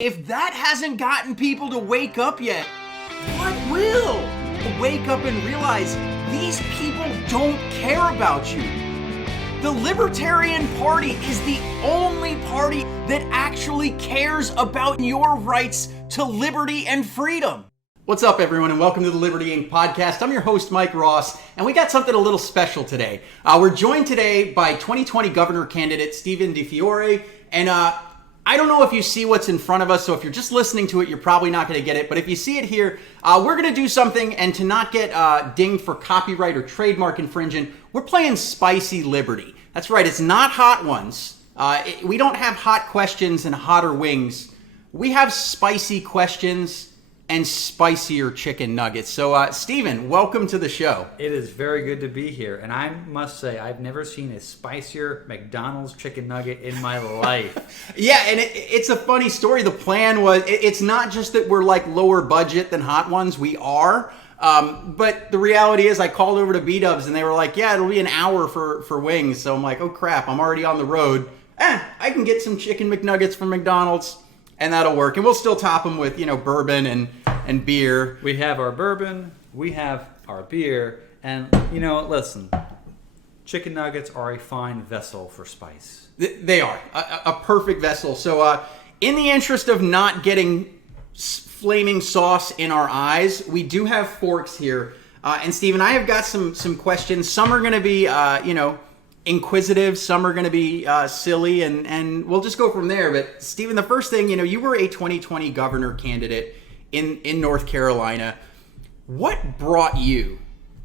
If that hasn't gotten people to wake up yet, what will? Wake up and realize these people don't care about you. The Libertarian Party is the only party that actually cares about your rights to liberty and freedom. What's up, everyone, and welcome to the Liberty Inc. podcast. I'm your host, Mike Ross, and we got something a little special today. We're joined today by 2020 governor candidate Steven DiFiore, and I don't know if you see what's in front of us, so if you're just listening to it, you're probably not going to get it. But if you see it here, we're going to do something, and to not get dinged for copyright or trademark infringement, we're playing Spicy Liberty. That's right, it's not Hot Ones. We don't have hot questions and hotter wings. We have spicy questions and spicier chicken nuggets. So, Steven, welcome to the show. It is very good to be here, and I must say, I've never seen a spicier McDonald's chicken nugget in my life. Yeah, and it's a funny story. The plan was, it's not just that we're like lower budget than Hot Ones, we are, but the reality is I called over to B-Dubs and they were like, yeah, it'll be an hour for wings. So I'm like, oh crap, I'm already on the road. I can get some chicken McNuggets from McDonald's. And that'll work. And we'll still top them with, bourbon and beer. We have our bourbon, we have our beer, and, listen, chicken nuggets are a fine vessel for spice. They are. A perfect vessel. So in the interest of not getting flaming sauce in our eyes, we do have forks here. And Steve and I have got some questions. Some are going to be, inquisitive, some are going to be silly, and we'll just go from there. But Steven, the first thing, you were a 2020 governor candidate in North Carolina. What brought you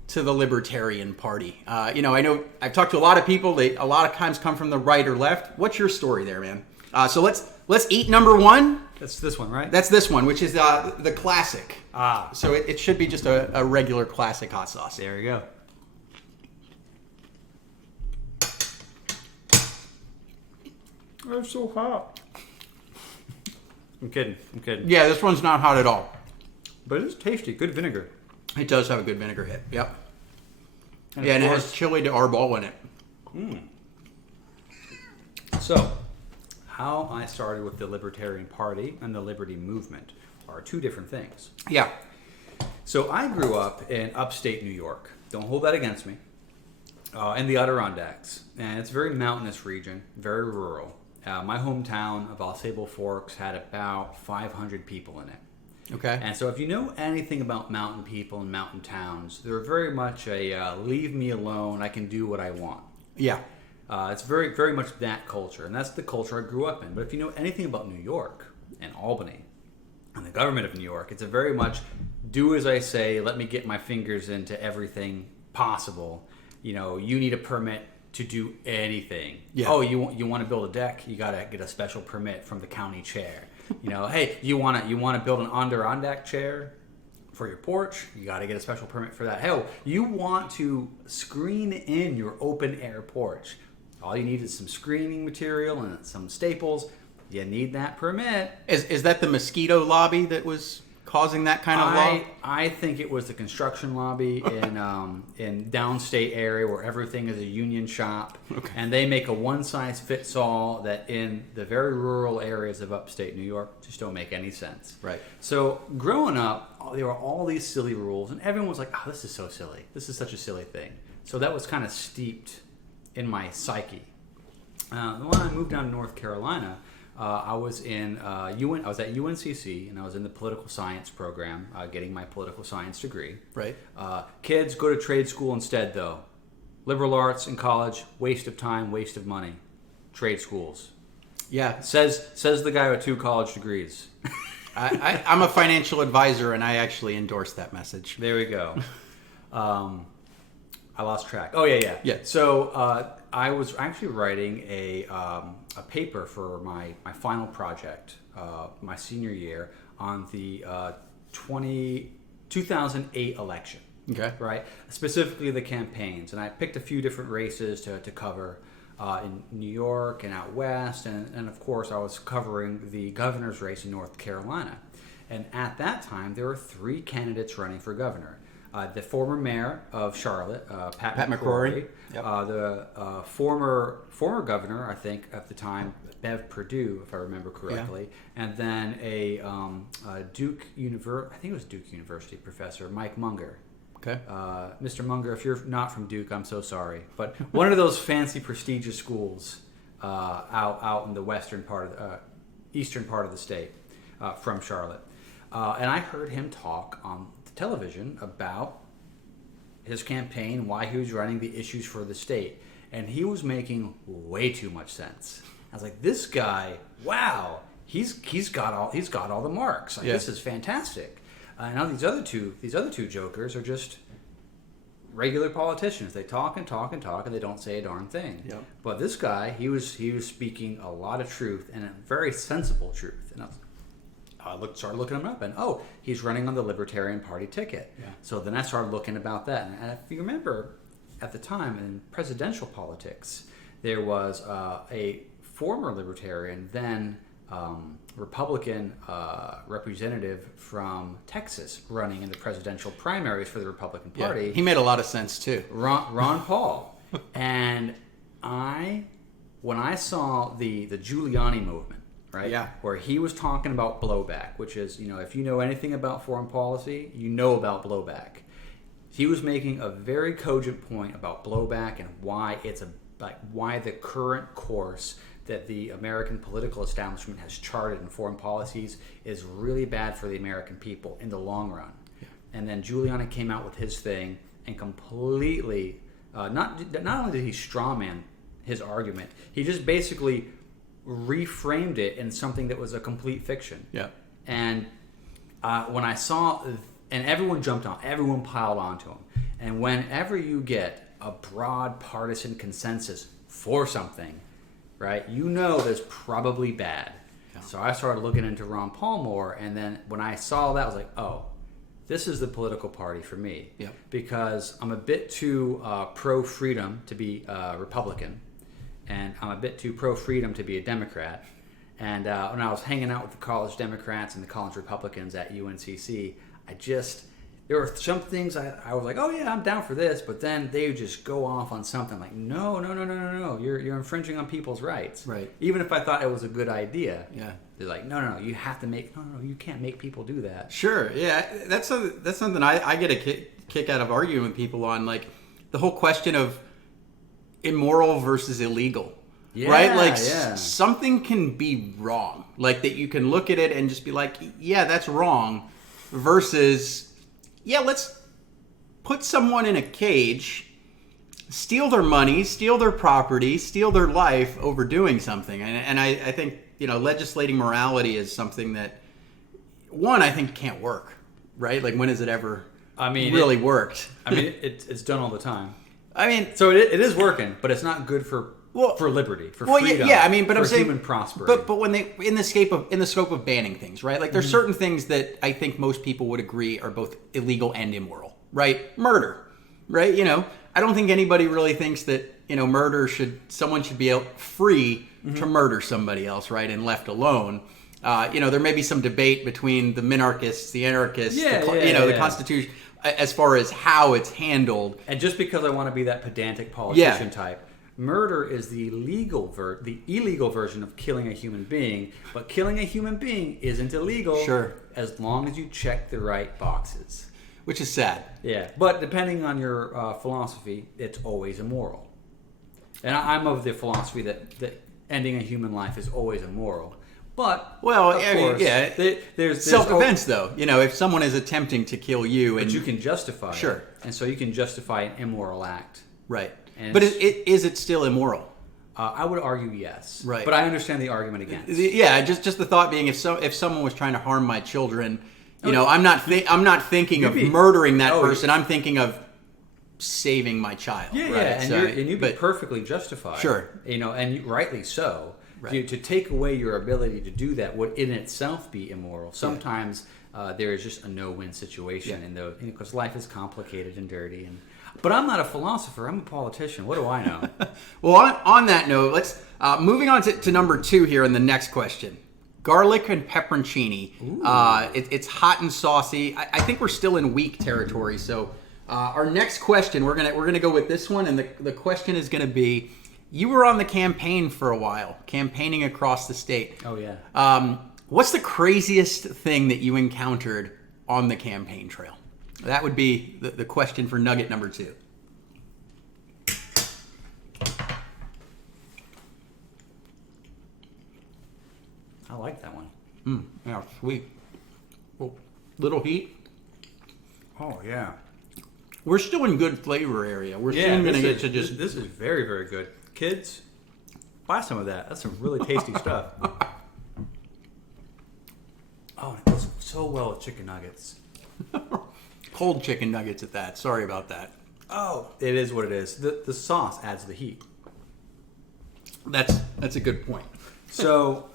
to the Libertarian Party? I know I've talked to a lot of people. They a lot of times come from the right or left. What's your story there, man? So let's eat number one. That's this one, right? That's this one, which is the classic. So it should be just a regular classic hot sauce. There you go. It's so hot. I'm kidding. Yeah, this one's not hot at all. But it's tasty. Good vinegar. It does have a good vinegar hit. Yep. And and it has chili de arbol in it. So, how I started with the Libertarian Party and the Liberty Movement are two different things. Yeah. So I grew up in upstate New York. Don't hold that against me. In the Adirondacks. And it's a very mountainous region, very rural. My hometown of Ausable Forks had about 500 people in it. Okay. And so if you know anything about mountain people and mountain towns, they're very much a leave me alone, I can do what I want. Yeah. It's very, very much that culture, and that's the culture I grew up in. But if you know anything about New York and Albany and the government of New York, it's a very much do as I say, let me get my fingers into everything possible. You need a permit to do anything. Yeah. Oh, you want to build a deck? You got to get a special permit from the county chair. Hey, you want to build an Adirondack chair for your porch? You got to get a special permit for that. Hell, you want to screen in your open air porch? All you need is some screening material and some staples. You need that permit. Is that the mosquito lobby that was causing that kind of law? I think it was the construction lobby in downstate area where everything is a union shop. Okay. And they make a one-size-fits-all that in the very rural areas of upstate New York just don't make any sense. Right. So growing up, there were all these silly rules, and everyone was like, oh, this is so silly. This is such a silly thing. So that was kind of steeped in my psyche. When I moved down to North Carolina, I was at UNCC, and I was in the political science program, getting my political science degree. Right. Kids, go to trade school instead, though. Liberal arts in college, waste of time, waste of money. Trade schools. Yeah. Says the guy with 2 college degrees. I'm a financial advisor, and I actually endorse that message. There we go. I lost track. Oh, yeah. So I was actually writing a paper for my final project, my senior year, on the 2008 election. Okay. Right? Specifically the campaigns. And I picked a few different races to cover in New York and out west. And of course, I was covering the governor's race in North Carolina. And at that time, there were 3 candidates running for governor. the former mayor of Charlotte, Pat McCrory. Yep. The former governor, I think, at the time, Bev Perdue, if I remember correctly, and then a Duke I think it was Duke University professor, Mike Munger. Okay. Mr. Munger, if you're not from Duke, I'm so sorry, but one of those fancy, prestigious schools out in the eastern part of the state from Charlotte, and I heard him talk on the television about his campaign, why he was running, the issues for the state, and he was making way too much sense. I was like, this guy, wow, he's got all the marks. Like, this is fantastic. Now these other two jokers are just regular politicians. They talk and talk and talk, and they don't say a darn thing. Yep. But this guy, he was speaking a lot of truth, and a very sensible truth. And I started looking him up, and he's running on the Libertarian Party ticket. Yeah. So then I started looking about that, and if you remember, at the time in presidential politics, there was a former Libertarian, then Republican representative from Texas running in the presidential primaries for the Republican Party. Yeah. He made a lot of sense too. Ron Paul. And when I saw the Giuliani movement, right? Yeah. Where he was talking about blowback, which is, if you know anything about foreign policy, you know about blowback. He was making a very cogent point about blowback and why why the current course that the American political establishment has charted in foreign policies is really bad for the American people in the long run. Yeah. And then Giuliani came out with his thing and completely, not only did he strawman his argument, he just basically reframed it in something that was a complete fiction. Yeah. And when I saw, and everyone jumped on, everyone piled onto him. And whenever you get a broad partisan consensus for something, right, there's probably bad. Yeah. So I started looking into Ron Paul more, and then when I saw that, I was like, this is the political party for me. Yeah. Because I'm a bit too pro-freedom to be Republican, and I'm a bit too pro-freedom to be a Democrat. And when I was hanging out with the college Democrats and the college Republicans at UNCC, there were some things I was like, I'm down for this, but then they would just go off on something like, no, you're infringing on people's rights. Right. Even if I thought it was a good idea. Yeah. They're like, no, you have to you can't make people do that. Sure, yeah, that's something I get a kick out of arguing with people on, like the whole question of immoral versus illegal. Yeah, right? Like yeah. Something can be wrong, like that you can look at it and just be like, yeah, that's wrong, versus, yeah, let's put someone in a cage, steal their money, steal their property, steal their life over doing something. And I think, legislating morality is something that, I think can't work, right? Like, when has it ever really worked? It's done all the time. So it is working, but it's not good for liberty, for freedom. Yeah, but I'm saying human prosperity. But when they in the scope of banning things, right? Like, there's certain things that I think most people would agree are both illegal and immoral, right? Murder, right? I don't think anybody really thinks that someone should be free to murder somebody else, right, and left alone. There may be some debate between the minarchists, the anarchists, the Constitution, as far as how it's handled. And just because I want to be that pedantic politician type, murder is the illegal version of killing a human being, but killing a human being isn't illegal. Sure. As long as you check the right boxes. Which is sad. Yeah, but depending on your philosophy, it's always immoral. And I'm of the philosophy that ending a human life is always immoral. But, there's self-defense, though. If someone is attempting to kill you, but you can justify it. Sure. And so you can justify an immoral act. Right. But is it still immoral? I would argue yes. Right. But I understand the argument against. Yeah, just the thought being, if someone was trying to harm my children, I'm not thinking of murdering that person. I'm thinking of saving my child. Yeah, right? And you'd be perfectly justified. Sure. And rightly so. Right. To take away your ability to do that would in itself be immoral. Sometimes there is just a no-win situation because life is complicated and dirty. But I'm not a philosopher. I'm a politician. What do I know? Well, on that note, let's moving on to number 2 here in the next question. Garlic and pepperoncini. It's hot and saucy. I think we're still in weak territory, so Our next question, we're gonna go with this one, and the question is gonna be: you were on the campaign for a while, campaigning across the state. Oh yeah. What's the craziest thing that you encountered on the campaign trail? That would be the question for nugget number 2. I like that one. Yeah, sweet. Oh, little heat. Oh yeah. We're still in good flavor area. We're soon going to get to just... This is very, very good. Kids, buy some of that. That's some really tasty stuff. Oh, it goes so well with chicken nuggets. Cold chicken nuggets at that. Sorry about that. Oh, it is what it is. The sauce adds the heat. That's a good point. So,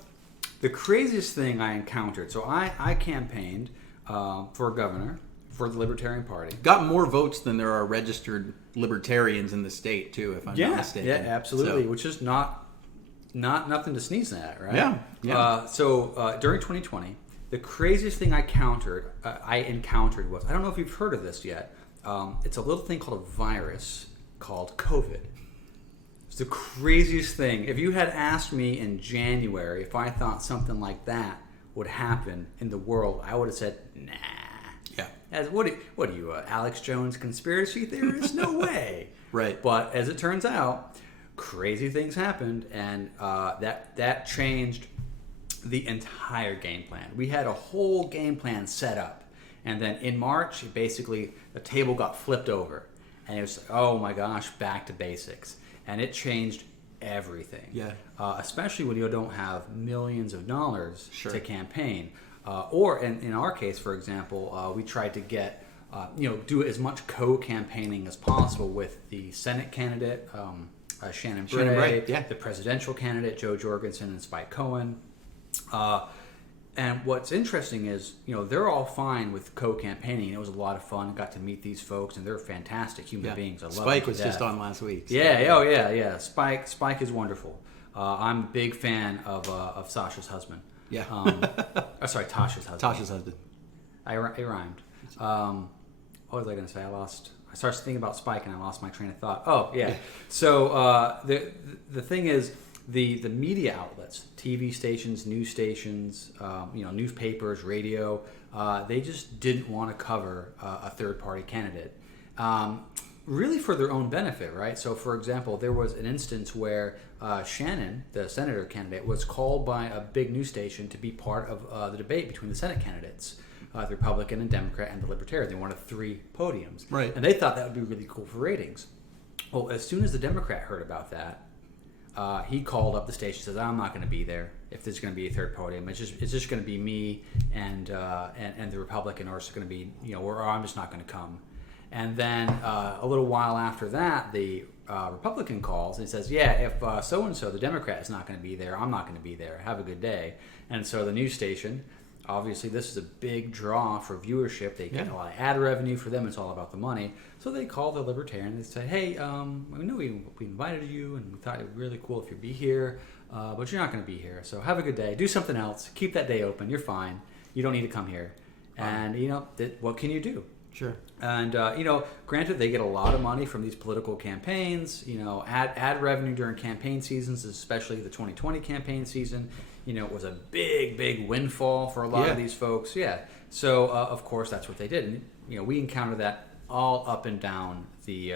the craziest thing I encountered. So I campaigned for governor for the Libertarian Party. Got more votes than there are registered libertarians in the state, too, if I'm not mistaken. Yeah, absolutely. So, which is not nothing to sneeze at, right? Yeah. So during 2020, the craziest thing I encountered was, I don't know if you've heard of this yet. It's a little thing called a virus called COVID. It's the craziest thing. If you had asked me in January if I thought something like that would happen in the world, I would have said, nah. Yeah. What are you, Alex Jones conspiracy theorist? No way. Right. But as it turns out, crazy things happened, and that changed the entire game plan. We had a whole game plan set up, and then in March, basically the table got flipped over, and it was oh my gosh, back to basics, and it changed everything. Yeah. Especially when you don't have millions of dollars Sure. to campaign. Or in our case, for example, we tried to get, do as much co-campaigning as possible with the Senate candidate, Shannon Bray, yeah. the presidential candidate, Joe Jorgensen and Spike Cohen. And what's interesting is, they're all fine with co-campaigning. It was a lot of fun. Got to meet these folks, and they're fantastic human beings. I love Spike them was to just death. on last week. So. Yeah. Spike is wonderful. I'm a big fan of Sasha's husband. Yeah. Sorry, Tasha's husband. Tasha's husband. It rhymed. What was I going to say? I started thinking about Spike and I lost my train of thought. Oh, yeah. So the thing is, the media outlets, TV stations, news stations, newspapers, radio, they just didn't want to cover a third-party candidate. Really for their own benefit, right? So, for example, there was an instance where Shannon, the senator candidate, was called by a big news station to be part of the debate between the Senate candidates, the Republican and Democrat and the Libertarian. They wanted 3 podiums. Right. And they thought that would be really cool for ratings. Well, as soon as the Democrat heard about that, he called up the station and says, I'm not going to be there if there's going to be a third podium. It's just going to be me and the Republican, or it's going to be, or I'm just not going to come. And then a little while after that, the Republican calls and says, yeah, if so-and-so, the Democrat, is not going to be there, I'm not going to be there. Have a good day. And so the news station, obviously this is a big draw for viewership. They get a lot of ad revenue for them. It's all about the money. So they call the Libertarian and they say, hey, we know we invited you and we thought it would be really cool if you'd be here, but you're not going to be here. So have a good day. Do something else. Keep that day open. You're fine. You don't need to come here. And, what can you do? Sure. And, granted, they get a lot of money from these political campaigns, ad revenue during campaign seasons, especially the 2020 campaign season, it was a big windfall for a lot of these folks. Yeah. So, of course, that's what they did. And, we encountered that all up and down the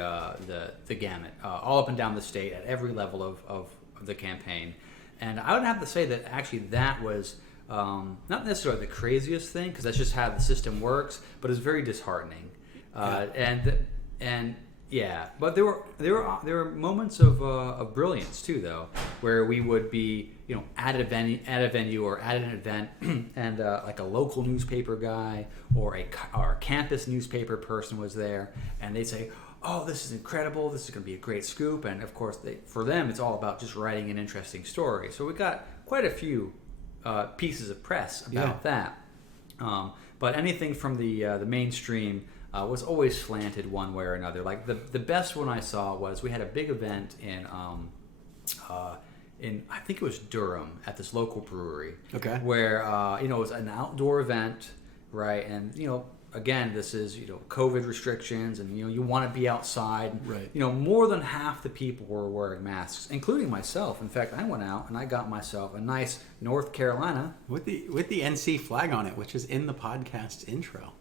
gamut, all up and down the state at every level of the campaign. And I would have to say that actually that was... not necessarily the craziest thing, because that's just how the system works, but it's very disheartening. But there were moments of brilliance too, though, where we would be at a venue or at an event, and like a local newspaper guy or a campus newspaper person was there, and they'd say, oh, this is incredible, this is going to be a great scoop, and of course for them it's all about just writing an interesting story. So we got quite a few pieces of press about that. But anything from the mainstream was always slanted one way or another. Like the best one I saw was we had a big event in I think it was Durham at this local brewery. Okay. Where it was an outdoor event, right? And again, this is, COVID restrictions, and, you want to be outside. Right. More than half the people were wearing masks, including myself. In fact, I went out and I got myself a nice North Carolina. With the NC flag on it, which is in the podcast's intro.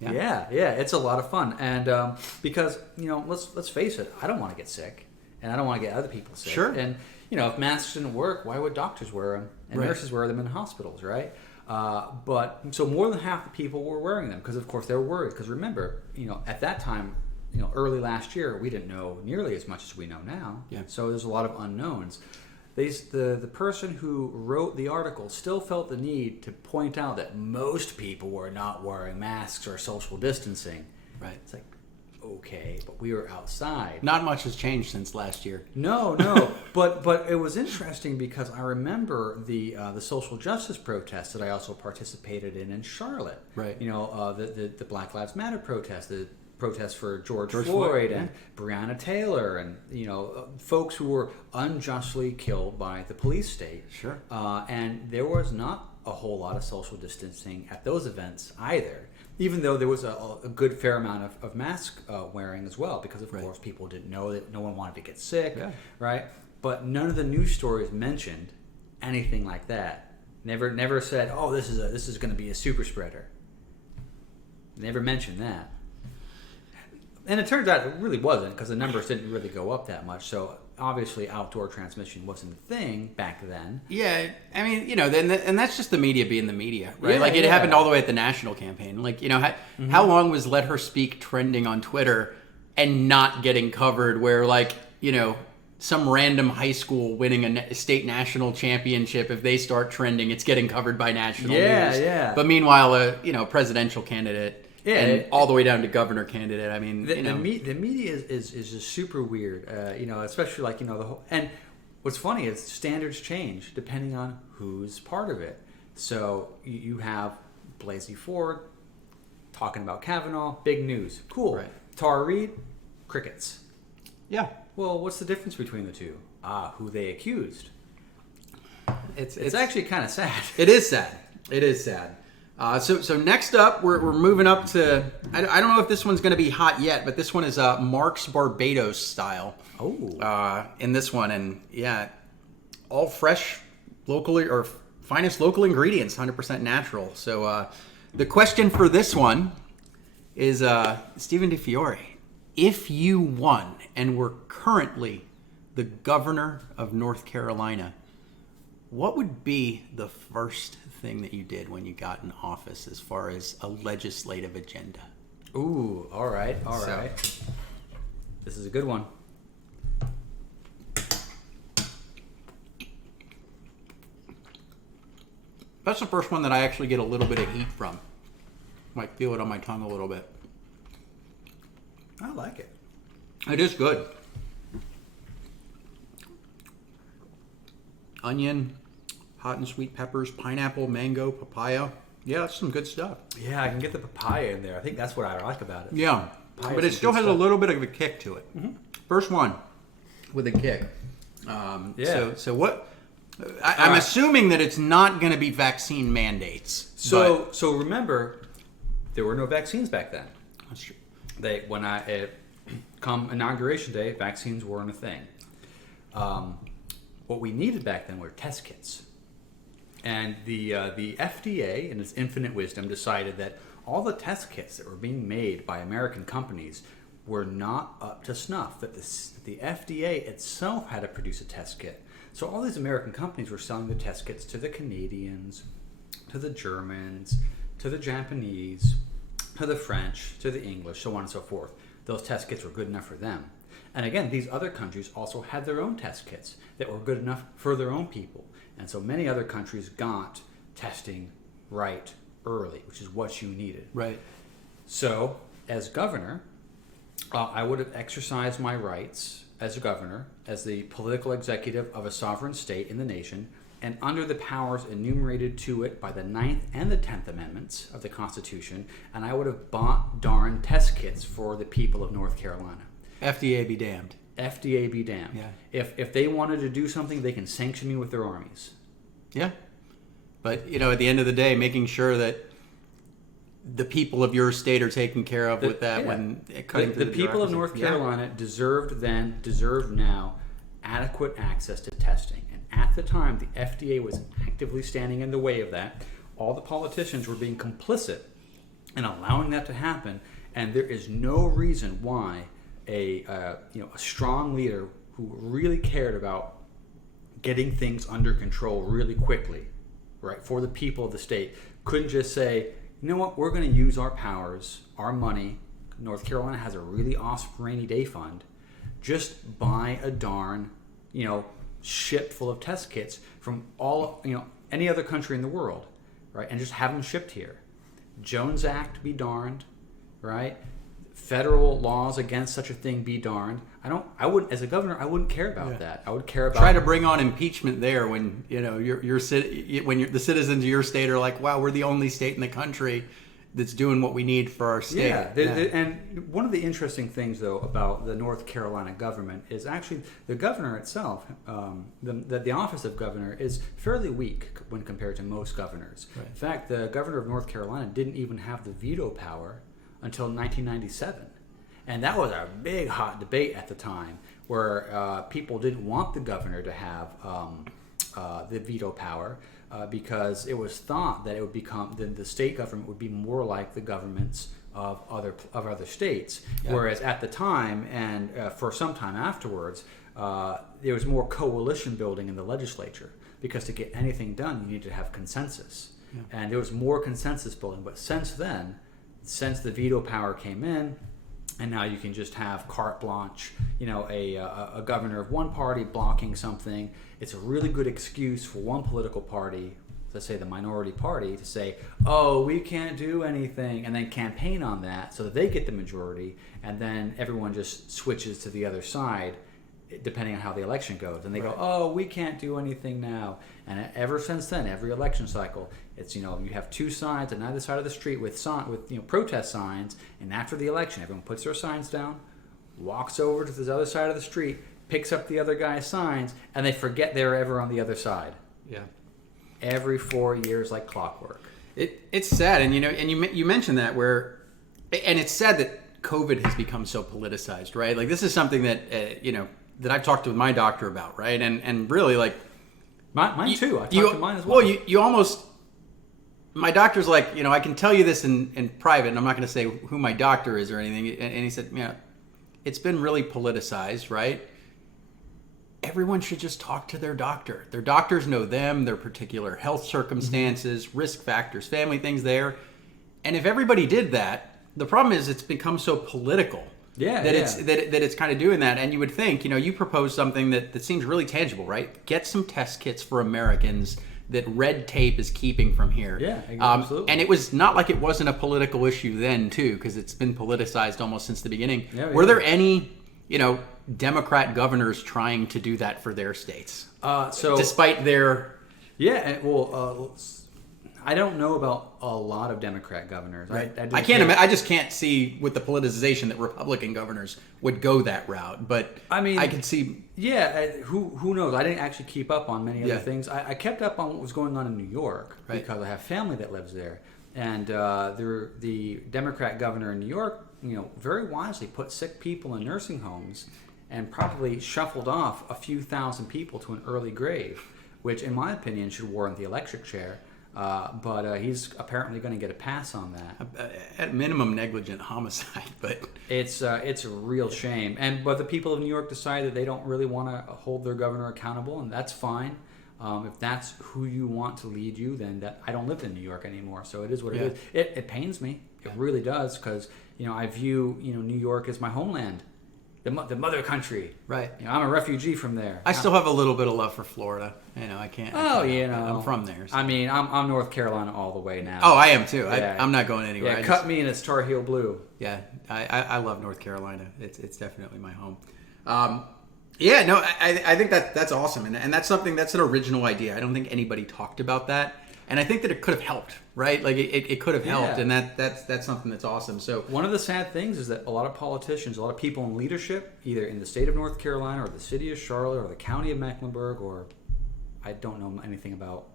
Yeah, it's a lot of fun. And because, let's face it, I don't want to get sick, and I don't want to get other people sick. Sure. And, if masks didn't work, why would doctors wear them? And nurses wear them in hospitals, right? But so more than half the people were wearing them because, of course, they were worried. Because remember, at that time, early last year, we didn't know nearly as much as we know now. Yeah. So there's a lot of unknowns. The person who wrote the article still felt the need to point out that most people were not wearing masks or social distancing. Right. It's like, okay, but we were outside. Not much has changed since last year. No, but it was interesting because I remember the social justice protests that I also participated in Charlotte. Right. The Black Lives Matter protest, the protest for George Floyd and Breonna Taylor, and folks who were unjustly killed by the police state. Sure. And there was not a whole lot of social distancing at those events either. Even though there was a good fair amount of mask wearing as well, because of course people didn't know that no one wanted to get sick, right? But none of the news stories mentioned anything like that. Never said, "Oh, this is going to be a super spreader." Never mentioned that. And it turns out it really wasn't, because the numbers didn't really go up that much. So obviously outdoor transmission wasn't a thing back then. Yeah, I mean, and that's just the media being the media, right? It happened all the way at the national campaign. How long was Let Her Speak trending on Twitter and not getting covered, where some random high school winning a state national championship, if they start trending, it's getting covered by national news. Yeah. But meanwhile, a presidential candidate, and all the way down to governor candidate. I mean, the media is just super weird. Especially the whole. And what's funny is standards change depending on who's part of it. So you have Blasey Ford talking about Kavanaugh, big news, cool. Right. Tara Reid, crickets. Yeah. Well, what's the difference between the two? Who they accused. It's actually kind of sad. It is sad. It is sad. So next up, we're moving up to, I don't know if this one's going to be hot yet, but this one is Mark's Barbados style. Oh. In this one, and all fresh, locally, or finest local ingredients, 100% natural. So the question for this one is, Steven DiFiore, if you won and were currently the governor of North Carolina, what would be the first thing that you did when you got in office as far as a legislative agenda? Ooh, all right. This is a good one. That's the first one that I actually get a little bit of heat from. Might feel it on my tongue a little bit. I like it. It is good. Onion, hot and sweet peppers, pineapple, mango, papaya. Yeah, that's some good stuff. Yeah, I can get the papaya in there. I think that's what I like about it. Yeah, Papaya's but it some still good has stuff. a little bit of a kick to it. Mm-hmm. First one with a kick. Yeah. So what? I'm assuming that it's not going to be vaccine mandates. So remember, there were no vaccines back then. That's true. Come inauguration day, vaccines weren't a thing. What we needed back then were test kits. And the FDA, in its infinite wisdom, decided that all the test kits that were being made by American companies were not up to snuff, that the FDA itself had to produce a test kit. So all these American companies were selling the test kits to the Canadians, to the Germans, to the Japanese, to the French, to the English, so on and so forth. Those test kits were good enough for them. And again, these other countries also had their own test kits that were good enough for their own people. And so many other countries got testing right early, which is what you needed. Right. So, as governor, I would have exercised my rights as a governor, as the political executive of a sovereign state in the nation, and under the powers enumerated to it by the 9th and the 10th Amendments of the Constitution, and I would have bought darn test kits for the people of North Carolina. FDA be damned. FDA be damned. Yeah. If they wanted to do something, they can sanction me with their armies. Yeah. But, at the end of the day, making sure that the people of your state are taken care of with that when cutting the through people of North Carolina deserved then, deserve now, adequate access to testing. And at the time, the FDA was actively standing in the way of that. All the politicians were being complicit in allowing that to happen, and there is no reason why a strong leader who really cared about getting things under control really quickly, right, for the people of the state, couldn't just say, you know what, we're going to use our powers, our money. North Carolina has a really awesome rainy day fund. Just buy a darn, ship full of test kits from any other country in the world, right, and just have them shipped here. Jones Act be darned, right? Federal laws against such a thing be darned. I wouldn't, as a governor, I wouldn't care about that. I would care about try to bring on impeachment there when the citizens of your state are like, wow, we're the only state in the country that's doing what we need for our state. And one of the interesting things though about the North Carolina government is actually the governor itself. The office of governor is fairly weak when compared to most governors. Right. In fact, the governor of North Carolina didn't even have the veto power until 1997. And that was a big hot debate at the time where people didn't want the governor to have the veto power because it was thought that it would become, the state government would be more like the governments of other states. Yeah. Whereas at the time and for some time afterwards, there was more coalition building in the legislature because to get anything done, you needed to have consensus. Yeah. And there was more consensus building. But since then, since the veto power came in, and now you can just have carte blanche, a governor of one party blocking something. It's a really good excuse for one political party, let's say the minority party, to say, oh, we can't do anything, and then campaign on that so that they get the majority, and then everyone just switches to the other side depending on how the election goes. And they go, oh, we can't do anything now. And ever since then, every election cycle, it's, you have two sides on either side of the street with protest signs, and after the election, everyone puts their signs down, walks over to the other side of the street, picks up the other guy's signs, and they forget they were ever on the other side. Yeah. Every 4 years like clockwork. It's sad, and you mentioned that and it's sad that COVID has become so politicized, right? Like this is something that that I've talked with my doctor about, right? And really, like mine too. I talked to mine as well. Well, you almost. My doctor's like, I can tell you this in private, and I'm not going to say who my doctor is or anything. And he said, it's been really politicized, right? Everyone should just talk to their doctor. Their doctors know them, their particular health circumstances, risk factors, family things there. And if everybody did that, the problem is it's become so political. It's kind of doing that. And you would think, you propose something that seems really tangible, right? Get some test kits for Americans that red tape is keeping from here. Yeah, absolutely. And it was not like it wasn't a political issue then, too, because it's been politicized almost since the beginning. Were there any, Democrat governors trying to do that for their states? Despite their... I don't know about a lot of Democrat governors. Right. I just can't see with the politicization that Republican governors would go that route. But I can see. Yeah, who knows? I didn't actually keep up on many other things. I kept up on what was going on in New York because I have family that lives there, and the Democrat governor in New York, very wisely put sick people in nursing homes, and probably shuffled off a few thousand people to an early grave, which, in my opinion, should warrant the electric chair. But he's apparently going to get a pass on that. At minimum, negligent homicide, but it's a real shame. But the people of New York decide that they don't really want to hold their governor accountable, and that's fine. If that's who you want to lead you, then I don't live in New York anymore, so it is what it is. It pains me. It really does, because I view New York as my homeland. The mother country. Right. I'm a refugee from there. I still have a little bit of love for Florida. I can't. I'm from there. So. I'm North Carolina all the way now. Oh, I am too. Yeah. I'm not going anywhere. Yeah, cut me and it's Tar Heel blue. Yeah, I love North Carolina. It's definitely my home. I think that's awesome, and that's something that's an original idea. I don't think anybody talked about that. And I think that it could have helped, right? Like it could have helped, and that's something that's awesome. So one of the sad things is that a lot of politicians, a lot of people in leadership, either in the state of North Carolina or the city of Charlotte or the county of Mecklenburg, or I don't know anything about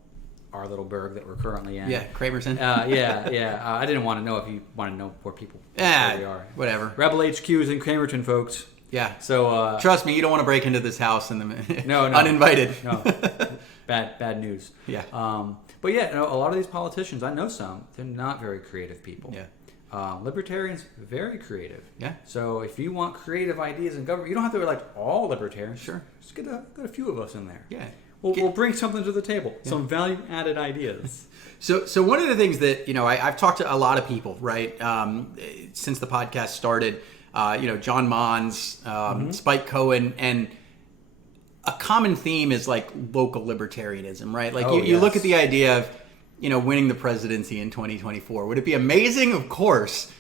our little burg that we're currently in. Yeah, Kramerson. I didn't want to know if you want to know where people where we are. Whatever. Rebel HQ is in Kramerton, folks. Yeah. So trust me, you don't want to break into this house and no, uninvited. No, bad news. Yeah. But yeah, a lot of these politicians, I know some, they're not very creative people. Yeah. Libertarians, very creative. Yeah. So if you want creative ideas in government, you don't have to be like all libertarians. Sure. Just get a few of us in there. Yeah. We'll bring something to the table. Yeah. Some value-added ideas. So one of the things that, I've talked to a lot of people, right, since the podcast started, John Mons, Spike Cohen, and a common theme is like local libertarianism, right? Like you look at the idea of, winning the presidency in 2024. Would it be amazing? Of course.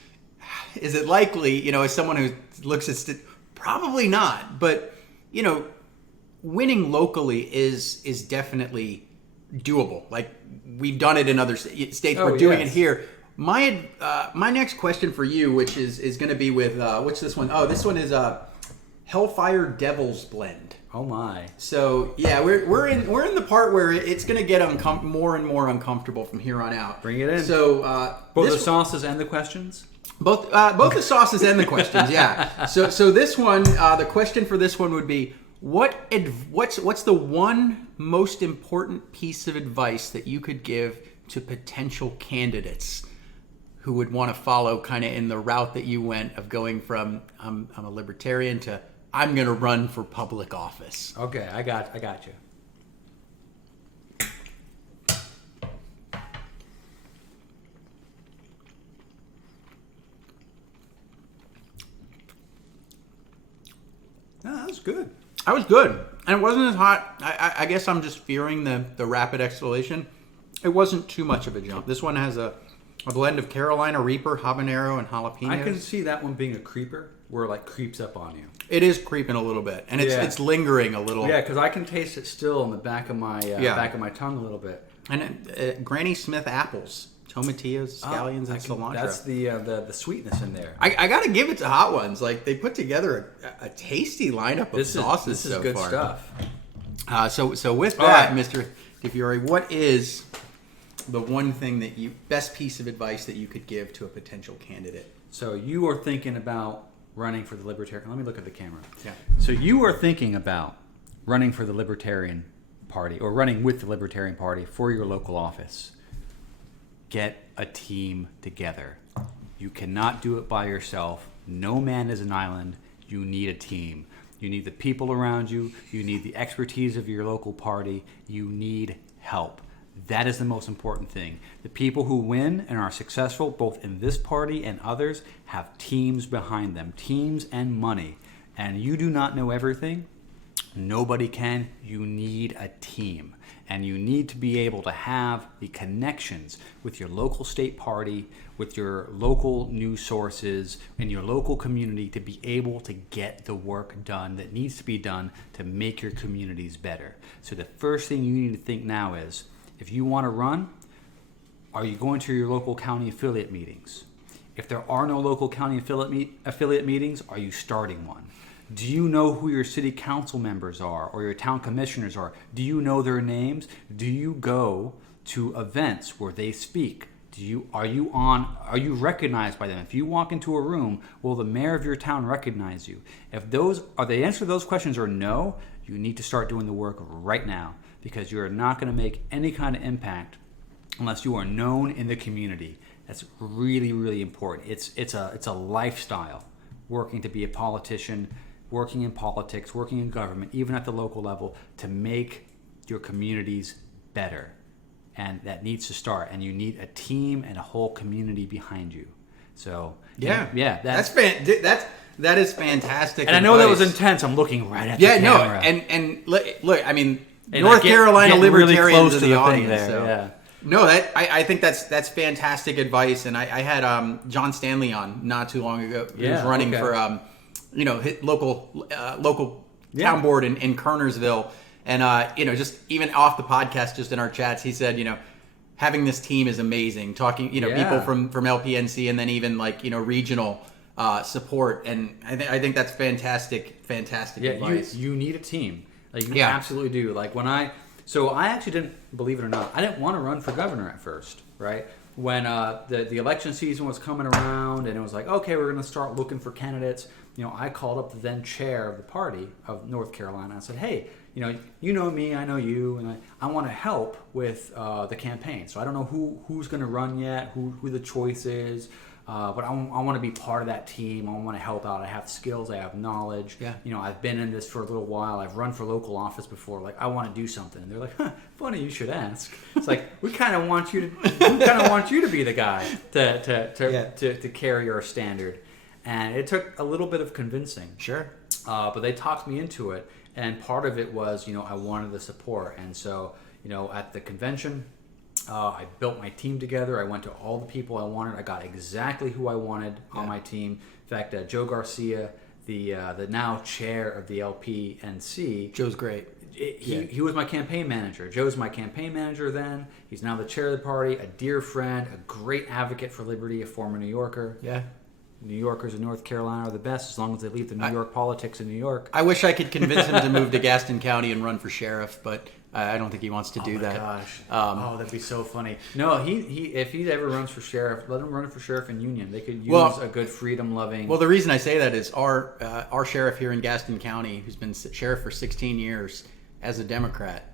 Is it likely, as someone who looks at probably not, but, winning locally is definitely doable. Like we've done it in other states. We're doing it here. My next question for you, which is going to be with what's this one? Oh, this one is Hellfire Devil's Blend. Oh my! So yeah, we're in the part where it's going to get more and more uncomfortable from here on out. Bring it in. So both the sauces and the questions. Both the sauces and the questions. Yeah. So this one, the question for this one would be, what's the one most important piece of advice that you could give to potential candidates who would want to follow kind of in the route that you went of going from I'm a libertarian to I'm going to run for public office? Okay, I got you. No, that was good. That was good. And it wasn't as hot. I guess I'm just fearing the rapid exhalation. It wasn't too much of a jump. This one has a blend of Carolina Reaper, habanero, and jalapenos. I can see that one being a creeper, where it like creeps up on you. It is creeping a little bit, and it's lingering a little. Yeah, because I can taste it still on the back of my tongue a little bit. And Granny Smith apples, tomatillos, scallions, and cilantro. That's the sweetness in there. I got to give it to Hot Ones. Like they put together a tasty lineup of sauces. This is good stuff. So with that, Mr. DiFiore, what is the one thing best piece of advice that you could give to a potential candidate? So you are thinking about running for the Libertarian. Let me look at the camera. Yeah. So you are thinking about running for the Libertarian Party or running with the Libertarian Party for your local office. Get a team together. You cannot do it by yourself. No man is an island. You need a team. You need the people around you. You need the expertise of your local party. You need help. That is the most important thing. The people who win and are successful, both in this party and others, have teams behind them, teams and money. And you do not know everything. Nobody can. You need a team. And you need to be able to have the connections with your local state party, with your local news sources, and your local community to be able to get the work done that needs to be done to make your communities better. So the first thing you need to think now is, if you want to run, are you going to your local county affiliate meetings? If there are no local county affiliate meetings, are you starting one? Do you know who your city council members are or your town commissioners are? Do you know their names? Do you go to events where they speak? Are you recognized by them? If you walk into a room, will the mayor of your town recognize you? If the answer to those questions are no, you need to start doing the work right now, because you are not going to make any kind of impact unless you are known in the community. That's really, really important. It's a lifestyle, working to be a politician, working in politics, working in government, even at the local level, to make your communities better. And that needs to start. And you need a team and a whole community behind you. So that is fantastic. advice. And I know that was intense. I'm looking right at the camera. And look, I mean, North Carolina Libertarians in the audience. No, I think that's fantastic advice. And I had John Stanley on not too long ago. He was running for local town board in Kernersville. And just even off the podcast, just in our chats, he said, having this team is amazing. Talking, people from LPNC and then even regional support. And I think that's fantastic advice. You need a team. You absolutely do. Like when I So I actually didn't, believe it or not, I didn't want to run for governor at first, right? When the election season was coming around and it was like, okay, we're going to start looking for candidates, I called up the then chair of the party of North Carolina. I said, hey, you know me, I know you, and I want to help with the campaign. So I don't know who's going to run yet, who the choice is, but I want to be part of that team. I want to help out. I have skills, I have knowledge. Yeah. I've been in this for a little while. I've run for local office before. Like, I want to do something. And they're like, funny you should ask. It's like, we kind of want you to be the guy to carry our standard. And it took a little bit of convincing. Sure. But they talked me into it. And part of it was, I wanted the support. And so, at the convention, I built my team together. I went to all the people I wanted. I got exactly who I wanted on my team. In fact, Joe Garcia, the now chair of the LPNC. Joe's great. He was my campaign manager. Joe's my campaign manager then. He's now the chair of the party, a dear friend, a great advocate for liberty, a former New Yorker. Yeah. New Yorkers in North Carolina are the best as long as they leave the New York politics in New York. I wish I could convince him to move to Gaston County and run for sheriff, but I don't think he wants to do that. Oh my gosh! That'd be so funny. No, he if he ever runs for sheriff, let him run for sheriff in Union. They could use a good freedom-loving. Well, the reason I say that is our sheriff here in Gaston County, who's been sheriff for 16 years as a Democrat,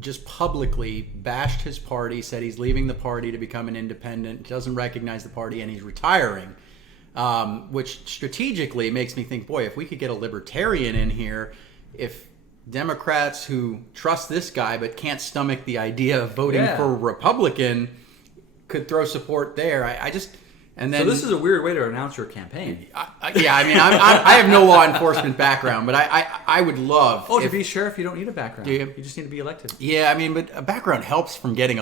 just publicly bashed his party, said he's leaving the party to become an independent, doesn't recognize the party, and he's retiring. Which strategically makes me think, boy, if we could get a libertarian in here, if Democrats who trust this guy but can't stomach the idea of voting for a Republican could throw support there. And then so this is a weird way to announce your campaign. I have no law enforcement background, but I would love. To be sheriff, you don't need a background. Do you? You just need to be elected. Yeah, but a background helps getting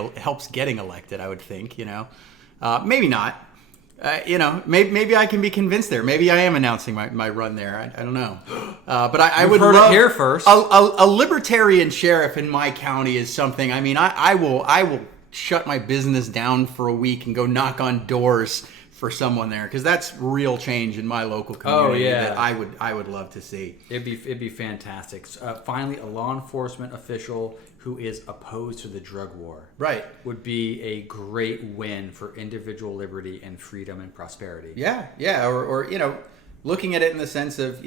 elected. I would think. Maybe not. Maybe I can be convinced there. Maybe I am announcing my run there. I don't know. But I would heard love it here first. A libertarian sheriff in my county is something. I will shut my business down for a week and go knock on doors for someone there, because that's real change in my local community that I would love to see. It'd be fantastic. Finally, a law enforcement official who is opposed to the drug war, right, would be a great win for individual liberty and freedom and prosperity. Yeah, or looking at it in the sense of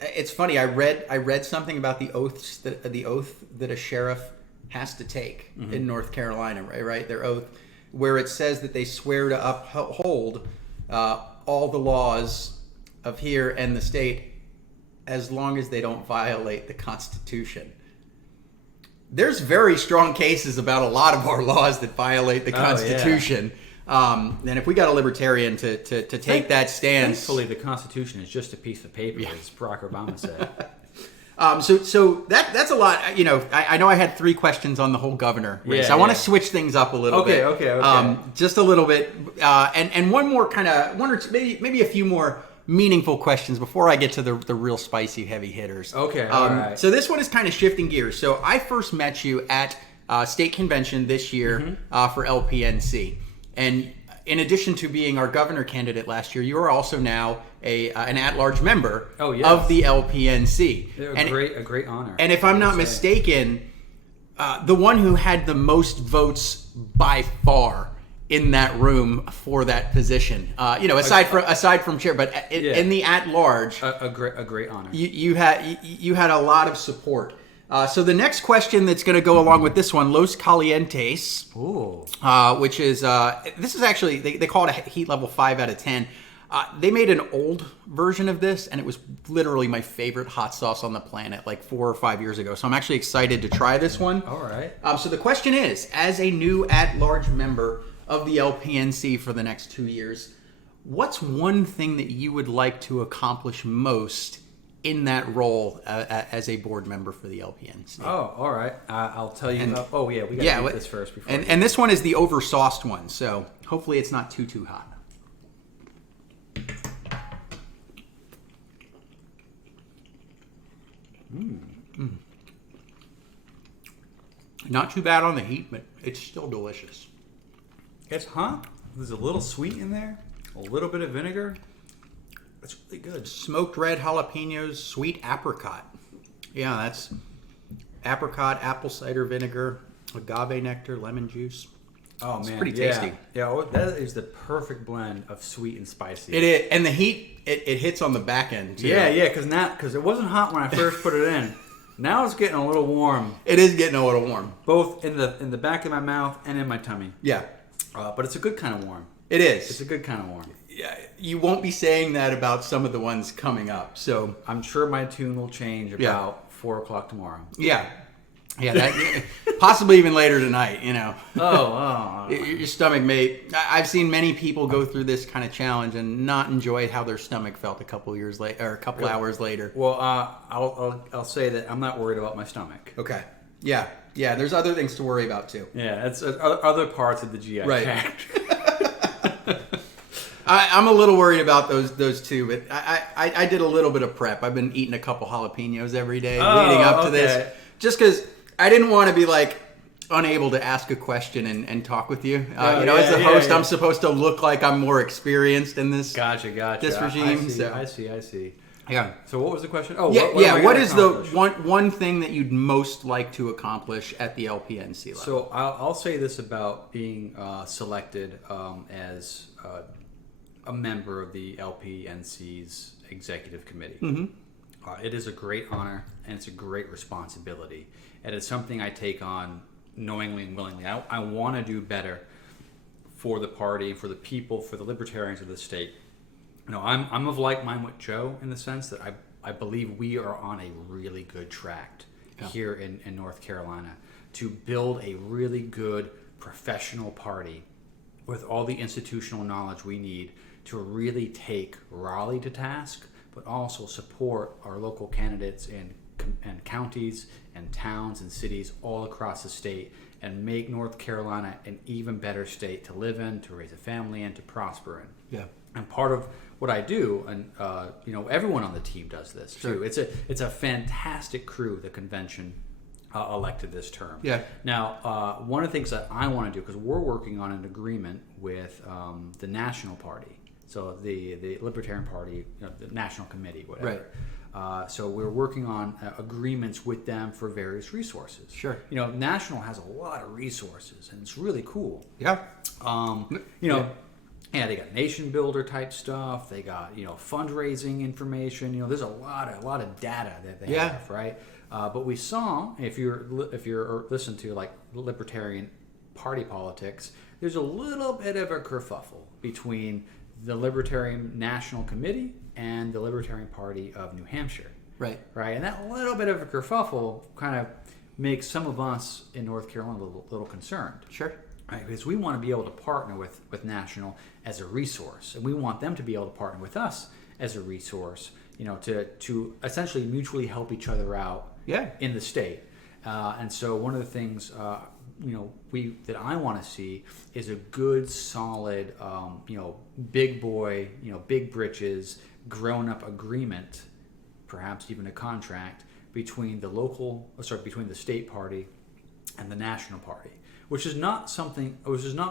it's funny. I read something about the oath that a sheriff has to take in North Carolina, right? Their oath, where it says that they swear to uphold all the laws of here and the state as long as they don't violate the Constitution. There's very strong cases about a lot of our laws that violate the Constitution. And if we got a libertarian to take that stance... Thankfully, the Constitution is just a piece of paper, as Barack Obama said. So that's a lot. I know I had 3 questions on the whole governor race. I want to switch things up a little bit. Okay. Just a little bit. And one more one or two, maybe a few more meaningful questions before I get to the real spicy heavy hitters. Okay, all right. So this one is kind of shifting gears. So I first met you at state convention this year for LPNC. And in addition to being our governor candidate last year, you are also now an at-large member of the LPNC. A great honor. And if I'm not mistaken, the one who had the most votes by far in that room for that position, aside from chair, but in the at-large, a great honor. You had a lot of support. So the next question that's going to go along with this one, Los Calientes, which is this is actually they call it a heat level 5 out of 10. They made an old version of this, and it was literally my favorite hot sauce on the planet, like 4 or 5 years ago. So I'm actually excited to try this one. All right. So the question is, as a new at-large member of the LPNC for the next 2 years, what's one thing that you would like to accomplish most in that role as a board member for the LPNC? Oh, all right. I'll tell you. We got to eat this first before. And this one is the oversauced one, so hopefully it's not too hot. Not too bad on the heat, but it's still delicious. There's a little sweet in there, a little bit of vinegar. That's really good. Smoked red jalapenos, sweet apricot. Yeah, apricot, apple cider vinegar, agave nectar, lemon juice. Oh It's man, pretty tasty. Yeah, well, that is the perfect blend of sweet and spicy. It is, and the heat it hits on the back end too. Yeah, because it wasn't hot when I first put it in. Now it's getting a little warm, It is getting a little warm. both in the back of my mouth and in my tummy. Yeah, But it's a good kind of warm. it is. It's a good kind of warm. Yeah, you won't be saying that about some of the ones coming up. So I'm sure my tune will change about 4 o'clock tomorrow. yeah, that, possibly even later tonight. You know. Oh. Your stomach may. I've seen many people go through this kind of challenge and not enjoy how their stomach felt a couple years later, or a couple hours later. Well, I'll say that I'm not worried about my stomach. Okay. Yeah. There's other things to worry about too. Yeah, it's other parts of the GI tract. I'm a little worried about those two, but I did a little bit of prep. I've been eating a couple jalapenos every day leading up to this, just because I didn't want to be like unable to ask a question and talk with you. As the host, I'm supposed to look like I'm more experienced in this. Gotcha. This regime. I see. Yeah. So what was the question? What is the one thing that you'd most like to accomplish at the LPNC level? So I'll say this about being selected as a member of the LPNC's executive committee. Mm-hmm. It is a great honor and it's a great responsibility, and it's something I take on knowingly and willingly. I want to do better for the party, for the people, for the libertarians of the state. I'm of like mind with Joe in the sense that I believe we are on a really good track here in North Carolina to build a really good professional party with all the institutional knowledge we need to really take Raleigh to task, but also support our local candidates in counties and towns and cities all across the state and make North Carolina an even better state to live in, to raise a family in, to prosper in. Yeah. And part of what I do, and everyone on the team does this too. Sure. It's a fantastic crew the convention elected this term. Yeah. Now, one of the things that I want to do, because we're working on an agreement with the National Party, so the Libertarian Party, the National Committee, whatever. Right. So we're working on agreements with them for various resources. Sure. National has a lot of resources, and it's really cool. Yeah. Yeah, they got nation builder type stuff. They got fundraising information. There's a lot of data that they have, right? But we saw if you're listening to like Libertarian Party politics, there's a little bit of a kerfuffle between the Libertarian National Committee and the Libertarian Party of New Hampshire. Right. And that little bit of a kerfuffle kind of makes some of us in North Carolina a little concerned. Sure. Right, because we want to be able to partner with National as a resource, and we want them to be able to partner with us as a resource, to essentially mutually help each other out in the state. And so one of the things that I want to see is a good, solid, big boy, big britches, grown up agreement, perhaps even a contract between between the state party and the national party. Which is not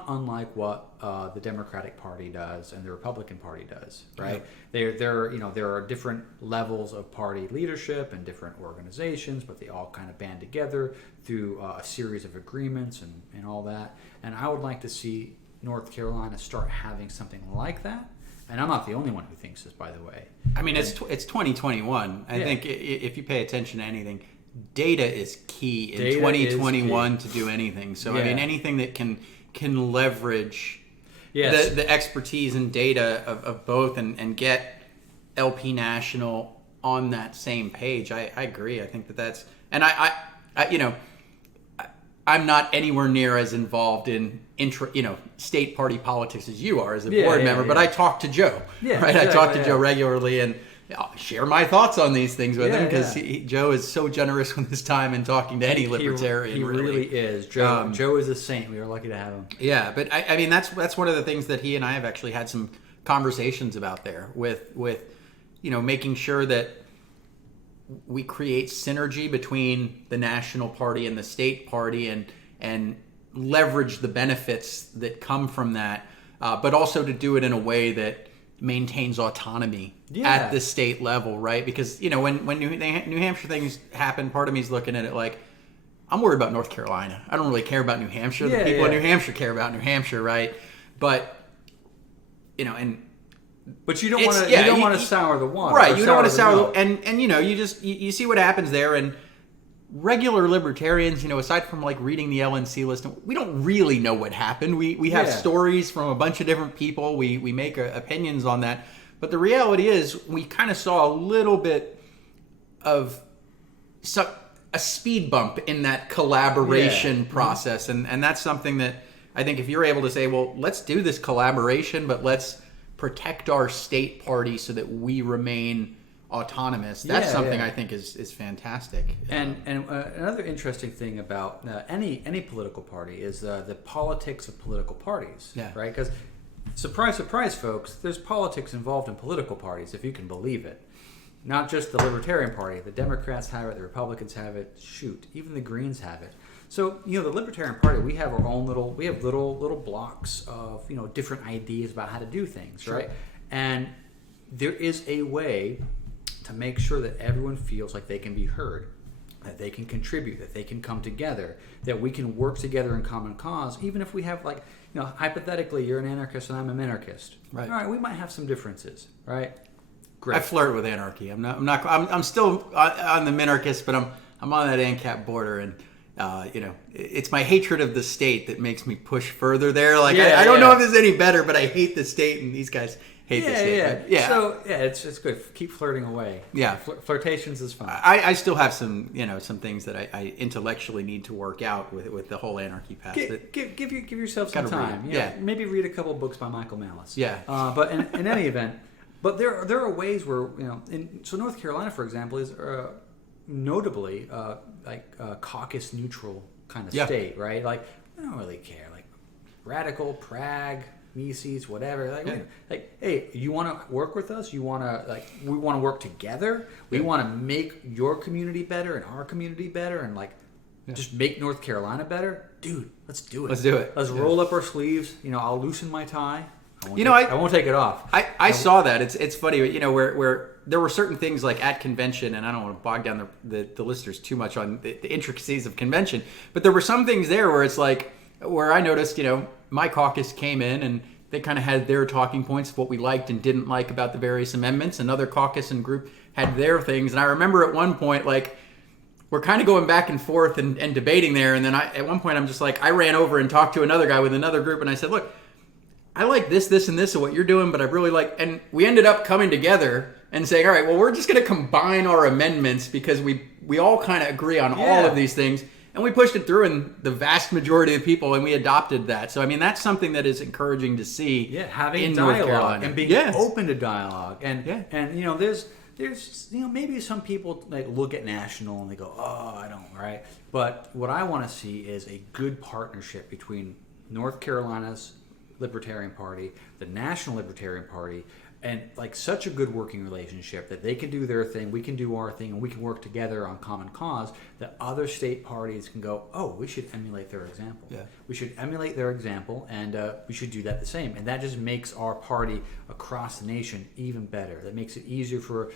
unlike what the Democratic Party does and the Republican Party does, right? Yeah. There are different levels of party leadership and different organizations, but they all kind of band together through a series of agreements and all that. And I would like to see North Carolina start having something like that. And I'm not the only one who thinks this, by the way. I mean, it's 2021. I think if you pay attention to anything, data is key in 2021 to do anything. So I mean, anything that can leverage the expertise and data of both and get LP National on that same page. I agree. I think that's, and I'm not anywhere near as involved in state party politics as you are as a board member, but I talk to Joe. I talk to Joe regularly and I'll share my thoughts on these things with him because Joe is so generous with his time and talking to any libertarian. He really is. Joe is a saint. We are lucky to have him. Yeah, but I mean that's one of the things that he and I have actually had some conversations about there with making sure that we create synergy between the national party and the state party and leverage the benefits that come from that, but also to do it in a way that maintains autonomy at the state level, right? Because when New Hampshire things happen, part of me is looking at it like, I'm worried about North Carolina. I don't really care about New Hampshire. The people in New Hampshire care about New Hampshire, right? But but you don't want to. You don't want to sour the water, right? You don't want to sour the and you see what happens there. And regular libertarians, aside from like reading the LNC list, we don't really know what happened. We have stories from a bunch of different people. We make opinions on that. But the reality is, we kind of saw a little bit of a speed bump in that collaboration process, and that's something that I think if you're able to say, well, let's do this collaboration, but let's protect our state party so that we remain autonomous. That's something I think is fantastic. And another interesting thing about any political party is the politics of political parties. Yeah. Right? Because surprise, surprise, folks, there's politics involved in political parties, if you can believe it. Not just the Libertarian Party. The Democrats have it. The Republicans have it. Shoot, even the Greens have it. So, the Libertarian Party, we have our own little blocks of, different ideas about how to do things, right? And there is a way to make sure that everyone feels like they can be heard, that they can contribute, that they can come together, that we can work together in common cause, even if we have hypothetically, you're an anarchist and I'm a minarchist. Right. All right, we might have some differences, right? Great. I flirt with anarchy. I'm still on the minarchist, but I'm on that ANCAP border, and it's my hatred of the state that makes me push further there. Like I don't know if this is any better, but I hate the state, and these guys hate the state. Yeah. So it's good. Keep flirting away. Yeah, flirtations is fun. I still have some some things that I intellectually need to work out with the whole anarchy path. Give yourself some time. Maybe read a couple of books by Michael Malice. Yeah. But in any event. But there are ways where so North Carolina, for example, is notably caucus neutral kind of state, right? Like we don't really care, like radical, Prague, Mises, whatever. Hey, you want to work with us? You want to we want to work together. We want to make your community better and our community better, and just make North Carolina better, dude. Let's do it. Let's do it. Let's roll up our sleeves. I'll loosen my tie. I won't take it off. I saw that. It's funny, where there were certain things like at convention, and I don't want to bog down the listeners too much on the intricacies of convention, but there were some things there where it's like, where I noticed, my caucus came in and they kind of had their talking points of what we liked and didn't like about the various amendments. Another caucus and group had their things. And I remember at one point, we're kind of going back and forth and debating there. And then at one point, I'm just I ran over and talked to another guy with another group, and I said, look, I like this, and this of what you're doing, but I really like, and we ended up coming together and saying, all right, well, we're just going to combine our amendments because we all kind of agree on all of these things, and we pushed it through, and the vast majority of people, and we adopted that. So, I mean, that's something that is encouraging to see. Yeah, having in dialogue North Carolina. and being open to dialogue, and there's maybe some people look at national and they go, oh, I don't, right? But what I want to see is a good partnership between North Carolina's Libertarian Party, the National Libertarian Party, and such a good working relationship that they can do their thing, we can do our thing, and we can work together on common cause, that other state parties can go, oh, we should emulate their example. Yeah. We should emulate their example, and we should do that the same. And that just makes our party across the nation even better. That makes it easier for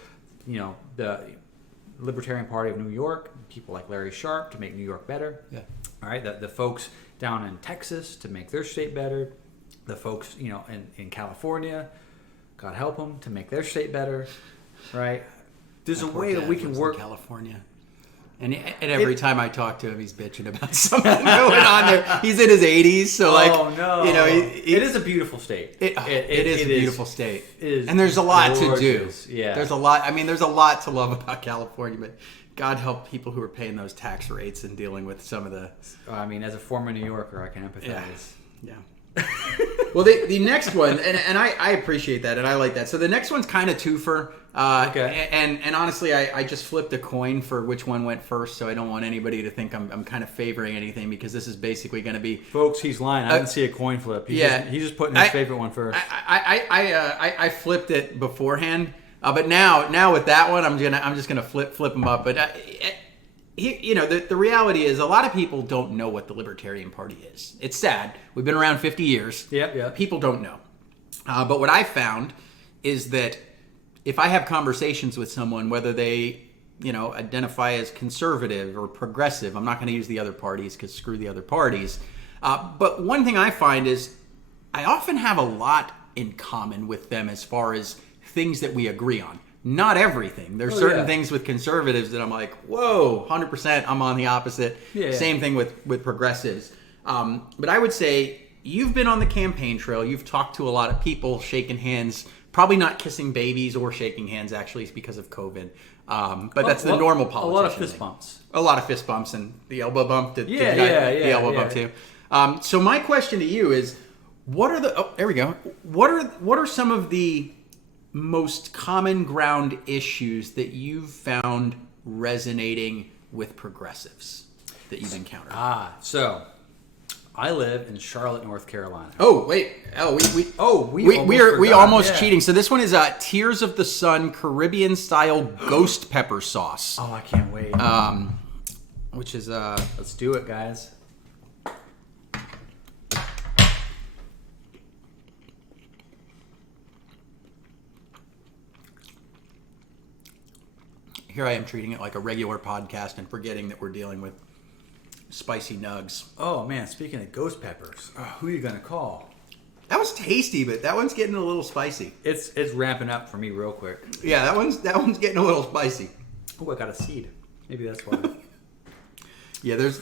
the Libertarian Party of New York, people like Larry Sharp, to make New York better. Yeah. All right, the folks down in Texas to make their state better. The folks, in California, God help them, to make their state better, right? There's a way that we can work. In California, and every time I talk to him, he's bitching about something going on there. He's in his 80s, so it is a beautiful state. It is a beautiful state, and there's a lot to do. Yeah, there's a lot. I mean, there's a lot to love about California, but God help people who are paying those tax rates and dealing with some of the. I mean, as a former New Yorker, I can empathize. Yeah. Well, the next one, and I appreciate that, and I like that. So the next one's kind of twofer. Okay. And honestly, I just flipped a coin for which one went first, so I don't want anybody to think I'm kind of favoring anything, because this is basically going to be. Folks, he's lying. I didn't see a coin flip. He's just putting his favorite one first. I flipped it beforehand, but now with that one, I'm just gonna flip them up. But the reality is, a lot of people don't know what the Libertarian Party is. It's sad. We've been around 50 years. Yep. People don't know. But what I found is that if I have conversations with someone, whether they identify as conservative or progressive. I'm not going to use the other parties because screw the other parties. But one thing I find is I often have a lot in common with them as far as things that we agree on. Not everything. There's certain things with conservatives that I'm like, whoa, 100% I'm on the opposite. Same thing with progressives. But I would say you've been on the campaign trail. You've talked to a lot of people, shaking hands, probably not kissing babies or shaking hands actually because of COVID. But that's the normal politician. A lot of fist bumps. A lot of fist bumps and the elbow bump. The elbow bump too. So my question to you is, what are some of the most common ground issues that you've found resonating with progressives that you've encountered? So I live in Charlotte, North Carolina. Oh wait! We almost cheating. So this one is Tears of the Sun Caribbean style ghost pepper sauce. Oh, I can't wait. Which is let's do it, guys. Here I am treating it like a regular podcast and forgetting that we're dealing with spicy nugs. Oh man, speaking of ghost peppers, who are you gonna call? That was tasty, but that one's getting a little spicy. It's ramping up for me real quick. Yeah, that one's getting a little spicy. Oh, I got a seed. Maybe that's why. Yeah, there's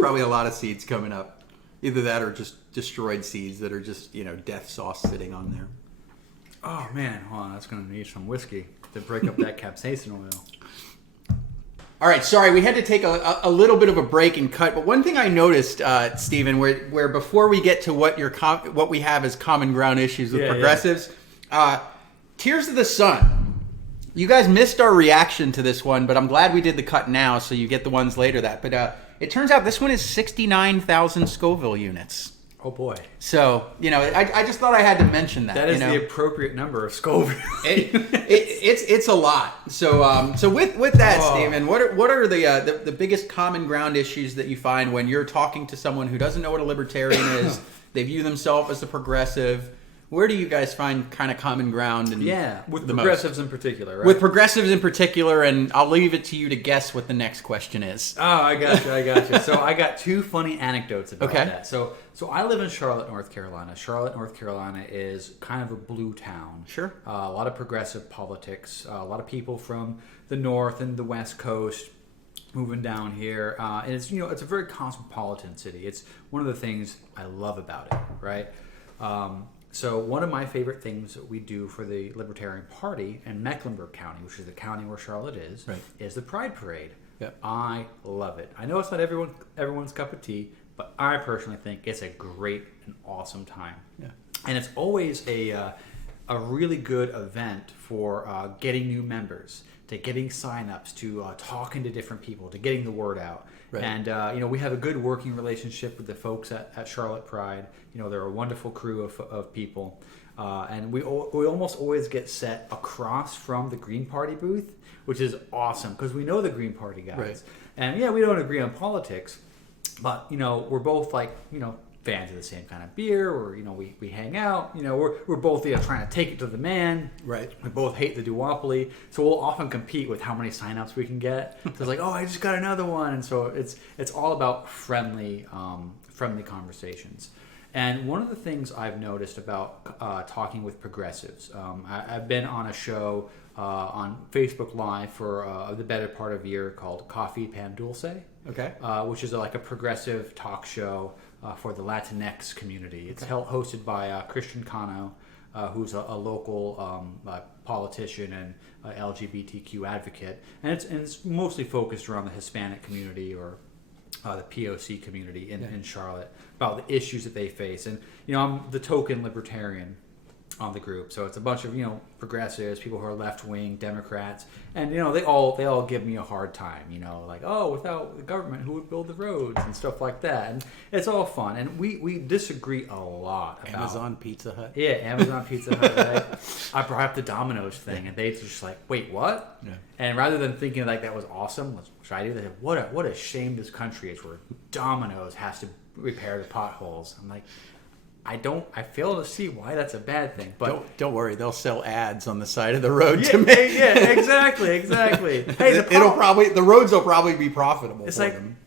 probably a lot of seeds coming up. Either that or just destroyed seeds that are just, death sauce sitting on there. Oh man, hold on, that's gonna need some whiskey to break up that capsaicin oil. All right, sorry, we had to take a little bit of a break and cut. But one thing I noticed, Steven, where before we get to what we have as common ground issues with progressives, Tears of the Sun. You guys missed our reaction to this one, but I'm glad we did the cut now, so you get the ones later. But it turns out this one is 69,000 Scoville units. Oh boy! So I just thought I had to mention that. That is the appropriate number of Scoville. It's a lot. So with that, Steven, what are the biggest common ground issues that you find when you're talking to someone who doesn't know what a libertarian is? They view themselves as a progressive. Where do you guys find kind of common ground? With progressives in particular, right? With progressives in particular, and I'll leave it to you to guess what the next question is. Oh, I got you. So I got two funny anecdotes about that. So I live in Charlotte, North Carolina. Charlotte, North Carolina is kind of a blue town. Sure. A lot of progressive politics. A lot of people from the north and the west coast moving down here, and it's a very cosmopolitan city. It's one of the things I love about it, right? So one of my favorite things that we do for the Libertarian Party in Mecklenburg County, which is the county where Charlotte is the Pride Parade. Yep. I love it. I know it's not everyone's cup of tea, but I personally think it's a great and awesome time. Yeah. And it's always a really good event for getting new members, to getting signups, to talking to different people, to getting the word out. Right. And we have a good working relationship with the folks at Charlotte Pride. They're a wonderful crew of people, and we almost always get set across from the Green Party booth, which is awesome because we know the Green Party guys. Right. And we don't agree on politics, but we're both fans of the same kind of beer, or we hang out. We're both trying to take it to the man. Right. We both hate the duopoly, so we'll often compete with how many signups we can get. So it's like, oh, I just got another one, and so it's all about friendly conversations. And one of the things I've noticed about talking with progressives, I've been on a show on Facebook Live for the better part of a year called Coffee Pan Dulce. Okay. Which is like a progressive talk show for the Latinx community. It's hosted by Christian Cano, who's a local politician and LGBTQ advocate, and it's mostly focused around the Hispanic community or the POC community in Charlotte, about the issues that they face. And I'm the token libertarian on the group, so it's a bunch of progressives, people who are left wing Democrats, and they all give me a hard time, like, oh, without the government, who would build the roads and stuff like that. And it's all fun, and we disagree a lot about Amazon Pizza Hut. Yeah, Amazon Pizza Hut. Right? I brought up the Domino's thing, and they just like, wait, what? Yeah. And rather than thinking like that was awesome, what should I do? They said, what a shame this country is, where Domino's has to repair the potholes. I'm like, I fail to see why that's a bad thing. But don't worry, they'll sell ads on the side of the road yeah, to make. yeah, exactly. Hey, the roads will probably be profitable. It's for like, them.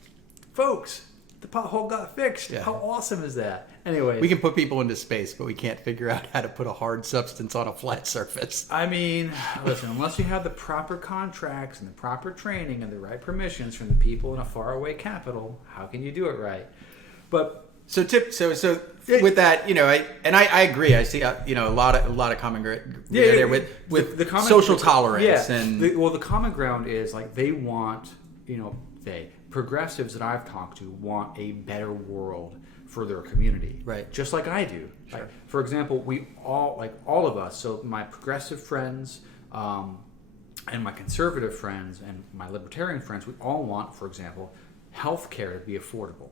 folks, the pothole got fixed. Yeah. How awesome is that? Anyway, We can put people into space, but we can't figure out how to put a hard substance on a flat surface. I mean, listen, unless you have the proper contracts and the proper training and the right permissions from the people in a faraway capital, how can you do it right? But So with that, I agree. I see, a lot of common ground there with the common, social tolerance yeah, and the common ground is like they want, progressives that I've talked to want a better world for their community, right? Just like I do. Sure. Like, for example, we all of us. So my progressive friends, and my conservative friends, and my libertarian friends, we all want, for example, healthcare to be affordable.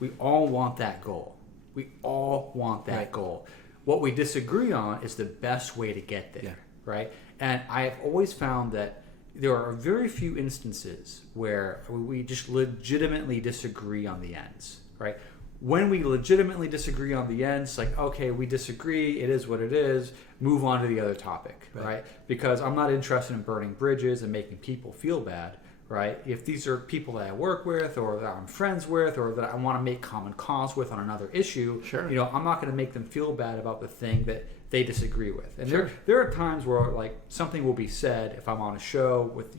We all want that goal. We all want that goal. What we disagree on is the best way to get there, right? And I have always found that there are very few instances where we just legitimately disagree on the ends, right? When we legitimately disagree on the ends, like, okay, we disagree, it is what it is, move on to the other topic, right? Because I'm not interested in burning bridges and making people feel bad, right? If these are people that I work with or that I'm friends with or that I want to make common cause with on another issue, sure. I'm not going to make them feel bad about the thing that they disagree with. And sure. there are times where like something will be said if I'm on a show with,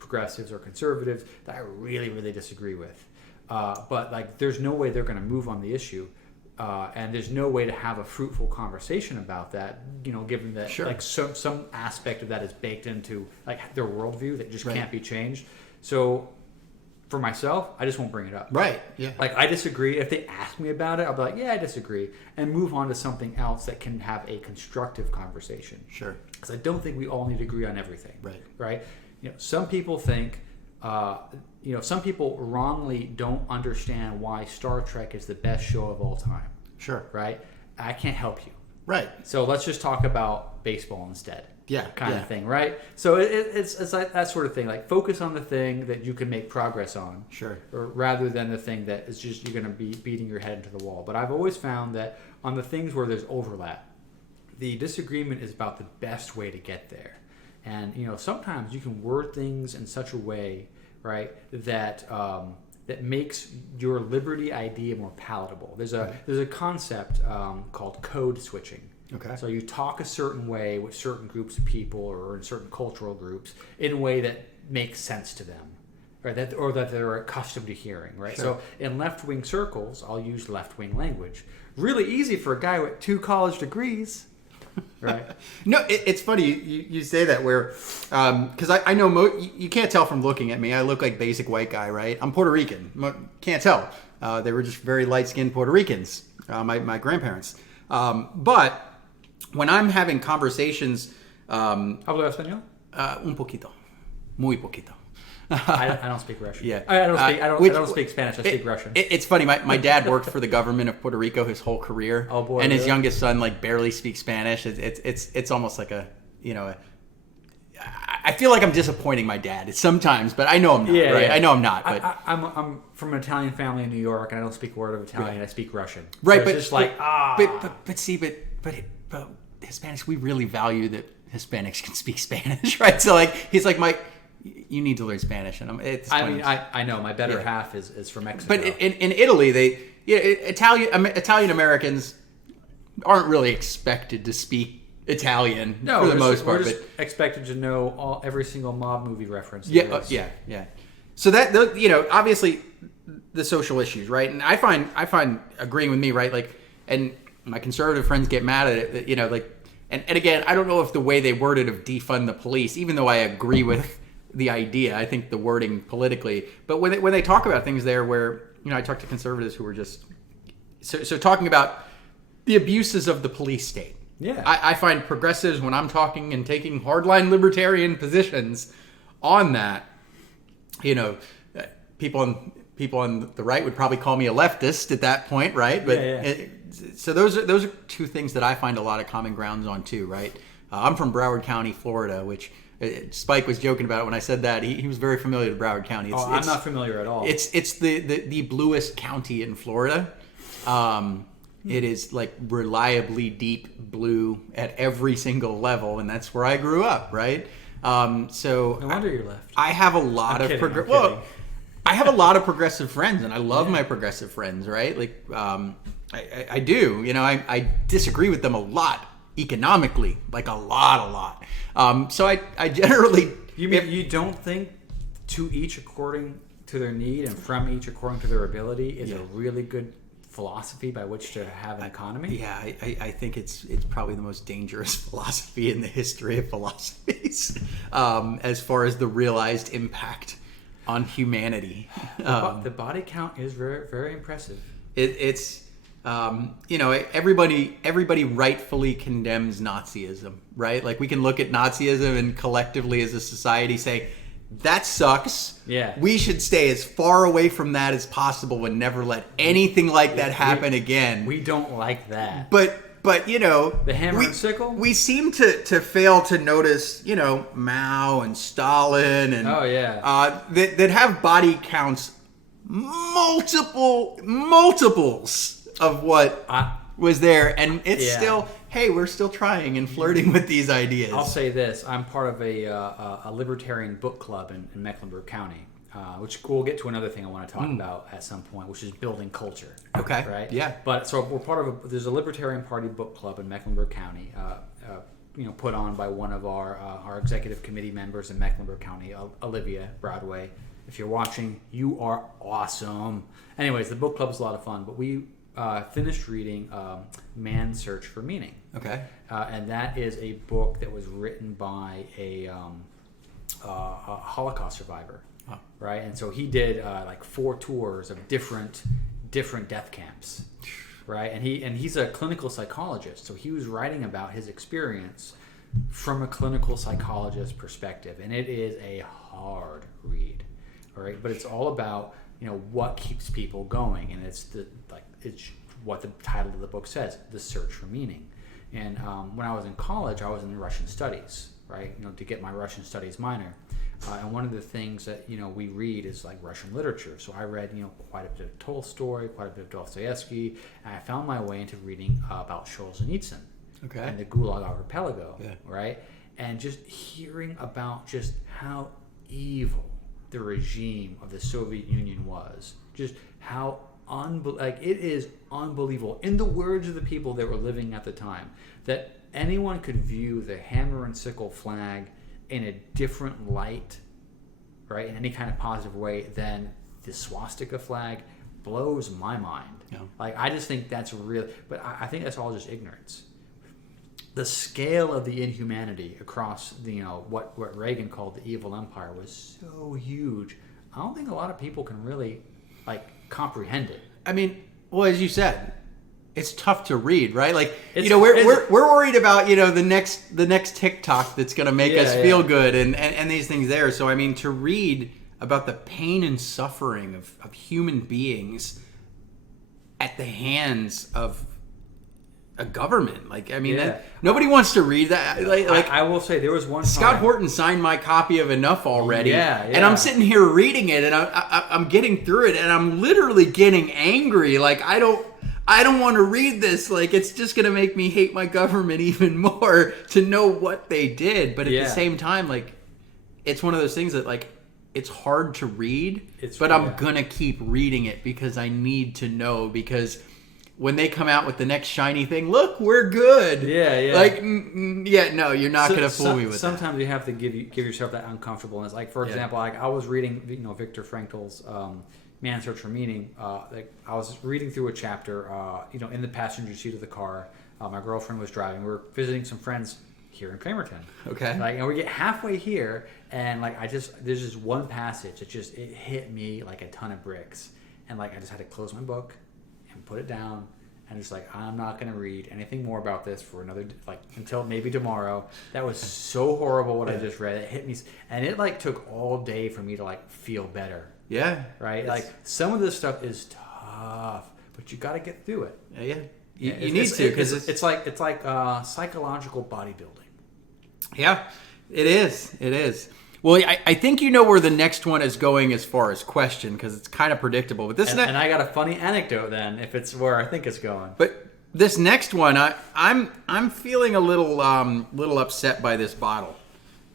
progressives or conservatives that I really, really disagree with. But like there's no way they're going to move on the issue. And there's no way to have a fruitful conversation about that, given that sure. like some aspect of that is baked into like their worldview that just right. can't be changed. So for myself, I just won't bring it up. Right. Yeah. Like I disagree. If they ask me about it, I'll be like, yeah, I disagree, and move on to something else that can have a constructive conversation. Sure. Because I don't think we all need to agree on everything. Right. Right. Some people think, some people wrongly don't understand why Star Trek is the best show of all time. Sure. Right. I can't help you. Right. So let's just talk about baseball instead. Yeah. Kind of thing, right? So it's like that sort of thing. Like focus on the thing that you can make progress on, sure, or rather than the thing that is just you're going to be beating your head into the wall. But I've always found that on the things where there's overlap, the disagreement is about the best way to get there. And sometimes you can word things in such a way, right, that that makes your liberty idea more palatable. There's a concept called code switching. Okay. So you talk a certain way with certain groups of people or in certain cultural groups in a way that makes sense to them, right? That they're accustomed to hearing, right? Sure. So in left-wing circles, I'll use left-wing language. Really easy for a guy with 2 college degrees, right? No, it's funny you say that where, because I know you can't tell from looking at me. I look like basic white guy, right? I'm Puerto Rican. Can't tell. They were just very light-skinned Puerto Ricans, my grandparents. But when I'm having conversations, ¿Hablo español? Un poquito, muy poquito. I don't speak Russian. Yeah, I don't speak Spanish. I speak Russian. It's funny. My dad worked for the government of Puerto Rico his whole career. Oh boy! And his really? youngest son like barely speaks Spanish. It's almost like I feel like I'm disappointing my dad sometimes, but I know I'm not. Right? Yeah. I know I'm not. But I'm from an Italian family in New York, and I don't speak a word of Italian. Right. I speak Russian. Right, so but it's just but Hispanics, we really value that Hispanics can speak Spanish, right? So like he's like you need to learn Spanish, and I know my better half is from Mexico. But in Italy, Italian Americans aren't really expected to speak Italian for the most part. We're just expected to know every single mob movie reference. Yeah. So that obviously the social issues, right? And I find agreeing with me, right? Like, and my conservative friends get mad at it, like, and again, I don't know if the way they worded of defund the police, even though I agree with the idea, I think the wording politically, but when they talk about things there where, I talk to conservatives who are just, so talking about the abuses of the police state. Yeah. I find progressives, when I'm talking and taking hardline libertarian positions on that, people on the right would probably call me a leftist at that point, right? But so those are two things that I find a lot of common grounds on too, right? I'm from Broward County, Florida, which Spike was joking about it when I said that. He was very familiar with Broward County. I'm not familiar at all. It's the bluest county in Florida. It is like reliably deep blue at every single level, and that's where I grew up, right? So No wonder you're left. I have a lot I'm of kidding, I'm kidding. I have a lot of progressive friends, and I love my progressive friends, right? Like, I do. You know, I disagree with them a lot economically, like a lot. So I generally. You mean you don't think to each according to their need and from each according to their ability is a really good philosophy by which to have an economy? Yeah, I think it's probably the most dangerous philosophy in the history of philosophies, as far as the realized impact on humanity. The body count is very, very impressive. It's you know, everybody rightfully condemns Nazism, right? Like, we can look at Nazism and collectively as a society say, that sucks. Yeah. We should stay as far away from that as possible and never let anything like that happen again. We don't like that. But you know, The hammer and sickle? We seem to fail to notice, you know, Mao and Stalin and that have body counts multiples of what was there, and it's still, hey, we're still trying and flirting with these ideas. I'll say this: I'm part of a Libertarian book club in Mecklenburg County, which we'll get to another thing I want to talk about at some point, which is building culture. Okay. Right. Yeah. But so we're part of there's a Libertarian Party book club in Mecklenburg County, you know, put on by one of our executive committee members in Mecklenburg County, Olivia Broadway. If you're watching, you are awesome. Anyways, the book club is a lot of fun, but we finished reading Man's Search for Meaning. Okay. And that is a book that was written by a Holocaust survivor, right? And so he did like 4 tours of different death camps, right? And he's a clinical psychologist, so he was writing about his experience from a clinical psychologist perspective, and it is a hard read, right? But it's all about, you know, what keeps people going, and it's what the title of the book says, The Search for Meaning. And when I was in college, I was in Russian studies, right? You know, to get my Russian studies minor. And one of the things that, you know, we read is like Russian literature. So I read, you know, quite a bit of Tolstoy, quite a bit of Dostoevsky, and I found my way into reading about Solzhenitsyn and the Gulag Archipelago, right? And just hearing about just how evil the regime of the Soviet Union was, just how it is unbelievable, in the words of the people that were living at the time, that anyone could view the hammer and sickle flag in a different light, right, in any kind of positive way than the swastika flag, blows my mind. Like, I just think that's real, but I think that's all just ignorance. The scale of the inhumanity across the, you know, what Reagan called the evil empire was so huge. I don't think a lot of people can really like comprehend it. I mean, well, as you said, it's tough to read, right? Like, you know, we're worried about, you know, the next TikTok that's going to make us feel good and these things there. So I mean, to read about the pain and suffering of human beings at the hands of a government, like, I mean, nobody wants to read that. Like I will say, there was one time Scott Horton signed my copy of Enough already, and I'm sitting here reading it, and I'm getting through it, and I'm literally getting angry. Like, I don't want to read this. Like, it's just gonna make me hate my government even more to know what they did. But at the same time, like, it's one of those things that, like, it's hard to read, but I'm gonna keep reading it because I need to know, because when they come out with the next shiny thing, look, we're good. Like, no, you're not going to fool me with sometimes that. Sometimes you have to give yourself that uncomfortableness. Like, for example, like, I was reading, you know, Viktor Frankl's Man's Search for Meaning. Like, I was reading through a chapter, you know, in the passenger seat of the car. My girlfriend was driving. We were visiting some friends here in Cramerton. Okay. Like, and we get halfway here, and like, there's just one passage that it hit me like a ton of bricks, and like, I just had to close my book and put it down, and just like, I'm not going to read anything more about this for another, like, until maybe tomorrow. That was so horrible what I just read. It hit me, and it like took all day for me to like feel better. Right? Like, some of this stuff is tough, but you got to get through it. You need to, because it's like psychological bodybuilding. Yeah, it is. Well, I think you know where the next one is going as far as question, because it's kind of predictable. But and I got a funny anecdote then, if it's where I think it's going. But This next one, I'm feeling a little upset by this bottle,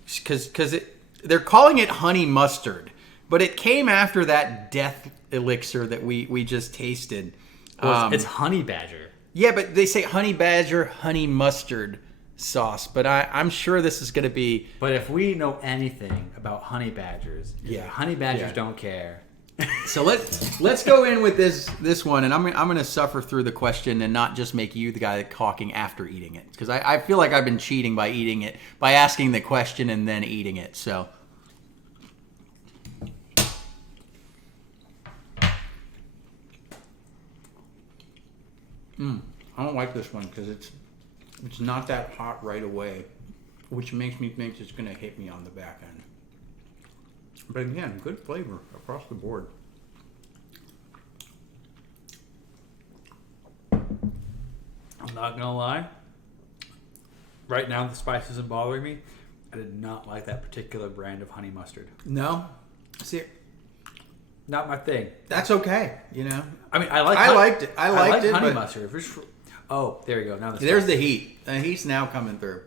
because they're calling it honey mustard, but it came after that death elixir that we just tasted. Well, it's honey badger. Yeah, but they say honey badger, honey mustard sauce, but I'm sure this is going to be. But if we know anything about honey badgers, honey badgers don't care. So let's go in with this one, and I'm going to suffer through the question and not just make you the guy talking after eating it, because I feel like I've been cheating by eating it, by asking the question and then eating it. So I don't like this one because it's not that hot right away, which makes me think it's going to hit me on the back end. But again, good flavor across the board. I'm not gonna lie. Right now, the spice isn't bothering me. I did not like that particular brand of honey mustard. No, see, Not my thing. that's okay. I mean, I liked it. I liked it, honey but- mustard. Oh, there you go. Now There's the heat. The heat's now coming through.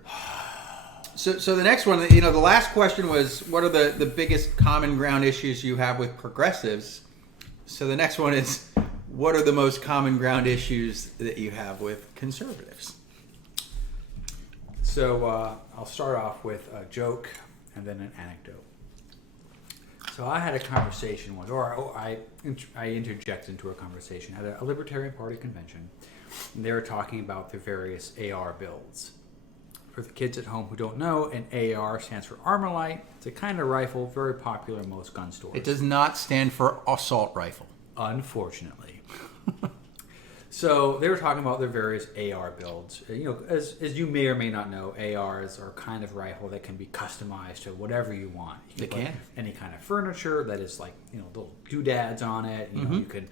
So the next one, the last question was, what are the biggest common ground issues you have with progressives? So the next one is, what are the most common ground issues that you have with conservatives? So I'll start off with a joke and then an anecdote. So I had a conversation once, or I interjected into a conversation at a Libertarian Party convention. And they were talking about the various AR builds. For the kids at home who don't know, an AR stands for Armalite. It's a kind of rifle, very popular in most gun stores. It does not stand for assault rifle. Unfortunately. So they were talking about their various AR builds. As you may or may not know, ARs are kind of rifle that can be customized to whatever you want. You can. put any kind of furniture that is like, little doodads on it. You could,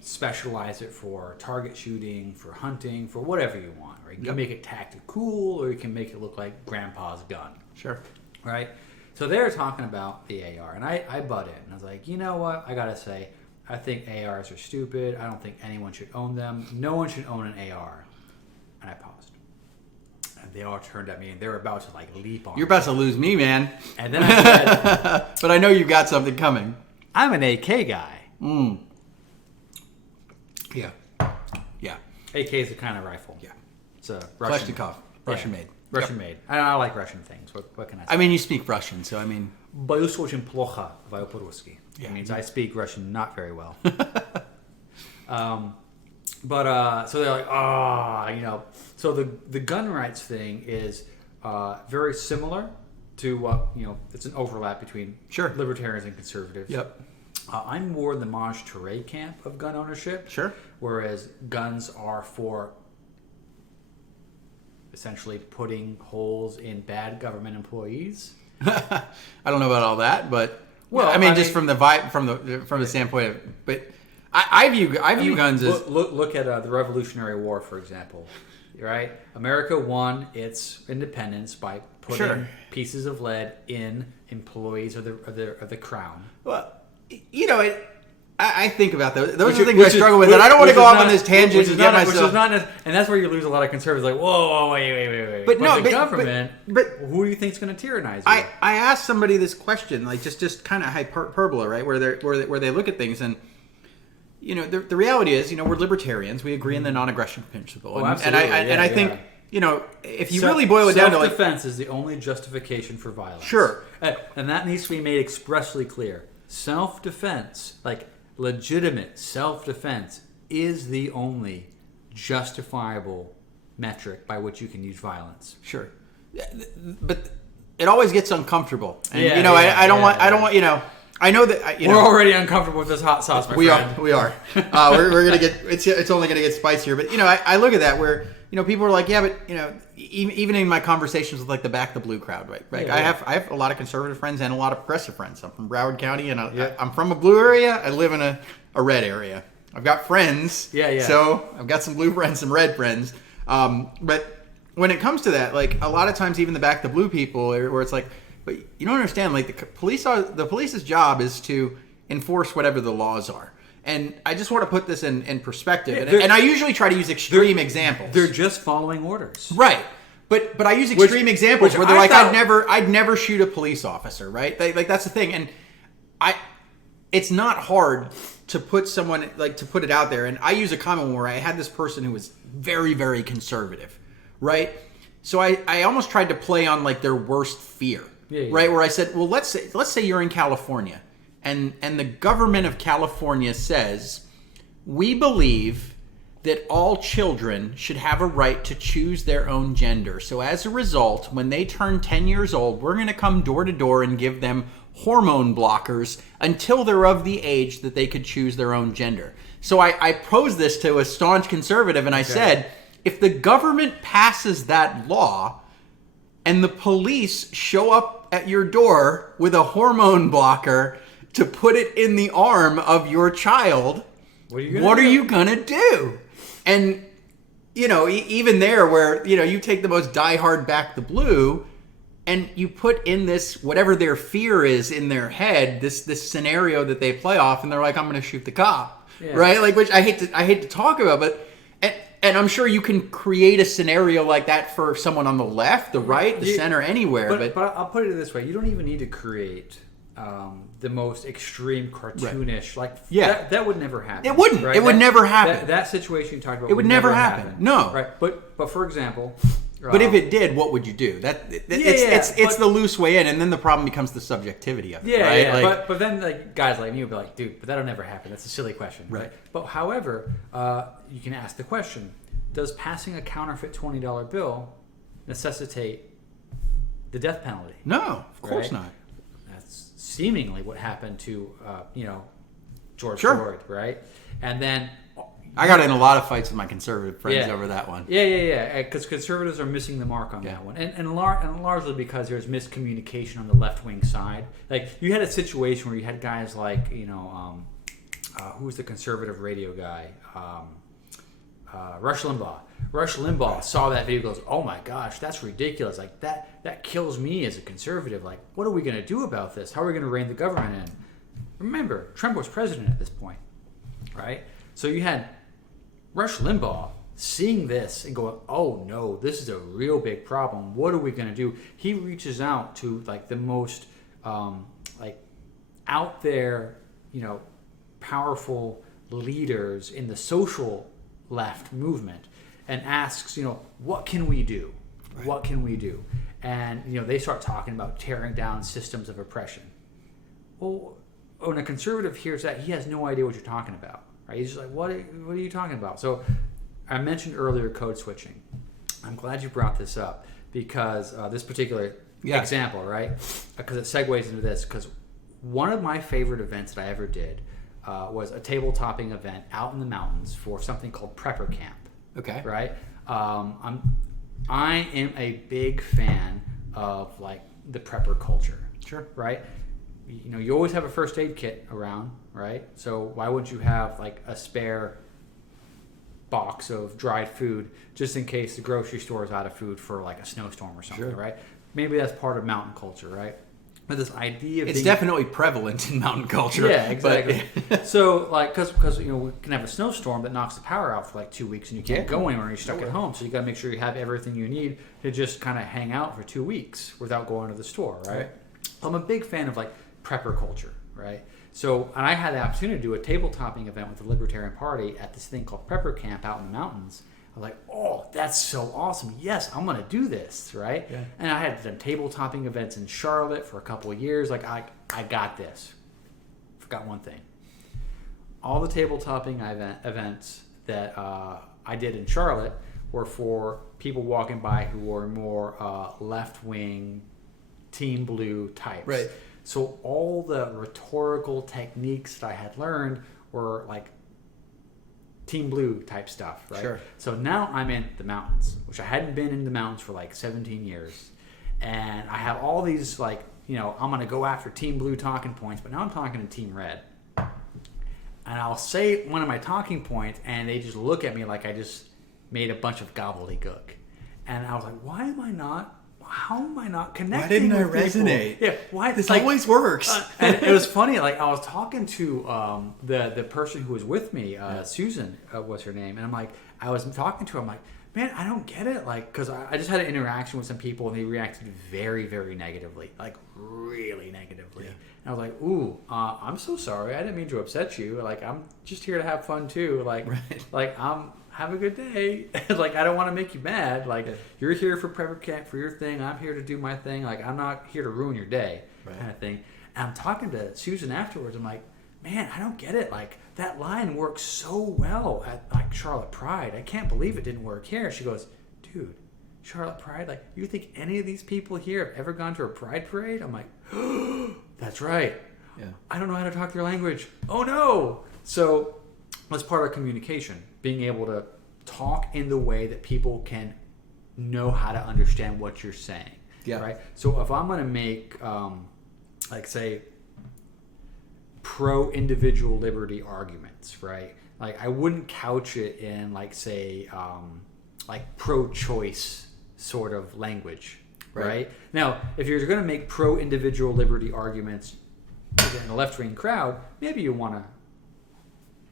specialize it for target shooting, for hunting, for whatever you want. Right? You can make it tactical cool, or you can make it look like grandpa's gun. Sure. Right? So they were talking about the AR, and I butt in. And I was like, you know what? I gotta say, I think ARs are stupid. I don't think anyone should own them. No one should own an AR. And I paused. And they all turned at me, and they were about to leap on You're me. about to lose me, man. And then I said, But I know you've got something coming. I'm an AK guy. Yeah. Yeah. AK is a kind of rifle. Yeah. It's a Russian. Kalashnikov. Russian made. Russian made. I like Russian things. What can I say? I mean, you speak Russian, so I mean... Boюсь очень плохо по-русски. Yeah. It means I speak Russian not very well. So they're like, So the gun rights thing is very similar to what, it's an overlap between Sure. libertarians and conservatives. Yep. I'm more in the Maj-Touré camp of gun ownership. Sure. Whereas guns are for essentially putting holes in bad government employees. I don't know about all that, but Well, I mean, I just mean- from the vibe, from the standpoint of, but I view guns as look at the Revolutionary War, for example. Right, America won its independence by putting Sure. pieces of lead in employees of the crown. well, I think about those. Those are the things I struggle with, and I don't want to go off on this tangent and get myself. And that's where you lose a lot of conservatives. Like, whoa, wait. But no, the but- government. but- who do you think's going to tyrannize you? I asked somebody this question, like just kind of hyperbole, right? Where they look at things, and the reality is, we're libertarians. We agree in the non-aggression principle, Oh, and absolutely. I think if you really boil it down to self-defense is the only justification for violence. Sure. And that needs to be made expressly clear. Self-defense, legitimate self-defense, is the only justifiable metric by which you can use violence. Sure, but it always gets uncomfortable, and Yeah, I don't want I know that We're already uncomfortable with this hot sauce, my friend. We are. We're gonna get it's only gonna get spicier. But I look at that where people are like, yeah, but even in my conversations with the Back the Blue crowd, right? Yeah, I have a lot of conservative friends and a lot of progressive friends. I'm from Broward County, and I'm from a blue area. I live in a red area. I've got friends. Yeah. So I've got some blue friends, some red friends. But when it comes to that, a lot of times, even the Back the Blue people, where it's like, but you don't understand. The police's job is to enforce whatever the laws are. And I just want to put this in perspective. Yeah, and I usually try to use extreme examples. They're just following orders. Right. But I use extreme examples where they're like, I'd never shoot a police officer, right? Like that's the thing. And it's not hard to put someone, like, to put it out there. And I use a common one where I had this person who was very, very conservative, right? So I almost tried to play on like their worst fear, right? Where I said, well, let's say you're in California and the government of California says, we believe that all children should have a right to choose their own gender. So as a result, when they turn 10 years old, we're going to come door to door and give them hormone blockers until they're of the age that they could choose their own gender. So I posed this to a staunch conservative and I said, if the government passes that law and the police show up at your door with a hormone blocker to put it in the arm of your child, what are you gonna do? And, you know, even there where, you know, you take the most diehard back the blue and you put in this, whatever their fear is in their head, this scenario that they play off, and they're like, I'm going to shoot the cop, right? Like, which I hate to talk about, but and I'm sure you can create a scenario like that for someone on the left, the right, the center, anywhere. But I'll put it this way: you don't even need to create the most extreme cartoonish, that would never happen. It wouldn't. Right? It would never happen. That situation you talked about. It would never happen. No. Right. But for example. But if it did, what would you do? It's the loose way in, and then the problem becomes the subjectivity of it. Right? Yeah. Like, but then like guys like me would be like, dude, but that'll never happen. That's a silly question. Right. But however, you can ask the question: does passing a counterfeit $20 bill necessitate the death penalty? No, of course not. That's seemingly what happened to George Floyd, right? And then. I got in a lot of fights with my conservative friends over that one. Yeah. Because conservatives are missing the mark on that one, and largely because there's miscommunication on the left wing side. Like you had a situation where you had guys like who was the conservative radio guy, Rush Limbaugh. Rush Limbaugh saw that video, and goes, "Oh my gosh, that's ridiculous! Like that kills me as a conservative. Like, what are we going to do about this? How are we going to rein the government in?" Remember, Trump was president at this point, right? So you had Rush Limbaugh seeing this and going, oh no, this is a real big problem. What are we going to do? He reaches out to like the most out there, powerful leaders in the social left movement and asks, what can we do? Right. What can we do? And, they start talking about tearing down systems of oppression. Well, when a conservative hears that, he has no idea what you're talking about. Right? He's just like, what are you talking about? So I mentioned earlier code switching. I'm glad you brought this up because this particular example, right? Because it segues into this. Because one of my favorite events that I ever did was a table topping event out in the mountains for something called Prepper Camp. Okay. Right? I am a big fan of like the prepper culture. Sure. Right? You always have a first aid kit around, right? So why wouldn't you have like a spare box of dried food just in case the grocery store is out of food for like a snowstorm or something, right? Maybe that's part of mountain culture, right? But this idea of definitely prevalent in mountain culture. Yeah, exactly. So like because we can have a snowstorm that knocks the power out for like 2 weeks and you can't go anywhere and you're stuck at home. So you got to make sure you have everything you need to just kind of hang out for 2 weeks without going to the store, right? I'm a big fan of like prepper culture, right? So, and I had the opportunity to do a table topping event with the Libertarian Party at this thing called Prepper Camp out in the mountains. I was like, oh, that's so awesome. Yes, I'm going to do this, right? Yeah. And I had done table topping events in Charlotte for a couple of years. Like, I got this. Forgot one thing. All the table topping events that I did in Charlotte were for people walking by who were more left-wing, Team Blue types. Right. So all the rhetorical techniques that I had learned were like Team Blue type stuff, right? Sure. So now I'm in the mountains, which I hadn't been in the mountains for like 17 years. And I have all these like, I'm going to go after Team Blue talking points, but now I'm talking to Team Red. And I'll say one of my talking points and they just look at me like I just made a bunch of gobbledygook. And I was like, why am I not? how am I not connecting? Why didn't I with people? resonate? Yeah, why? This always works. And it was funny. Like I was talking to the person who was with me, Susan was her name, and I'm like, I was talking to her. I'm like, man, I don't get it. Like, because I just had an interaction with some people and they reacted very, very negatively, like really negatively. Yeah. And I was like, ooh, I'm so sorry. I didn't mean to upset you. Like, I'm just here to have fun too. Like, have a good day. Like, I don't want to make you mad. Like, you're here for prepper camp for your thing. I'm here to do my thing. Like, I'm not here to ruin your day, kind of thing. And I'm talking to Susan afterwards. I'm like, man, I don't get it. Like, that line works so well at like Charlotte Pride. I can't believe it didn't work here. She goes, dude, Charlotte Pride, like, you think any of these people here have ever gone to a Pride parade? I'm like, oh, that's right. Yeah. I don't know how to talk their language. Oh no. So that's part of communication, being able to talk in the way that people can know how to understand what you're saying. Yeah. Right. So if I'm going to make, like, say, pro-individual liberty arguments, right? Like, I wouldn't couch it in, like, say, like pro-choice sort of language, right? Now, if you're going to make pro-individual liberty arguments in a left-wing crowd, maybe you want to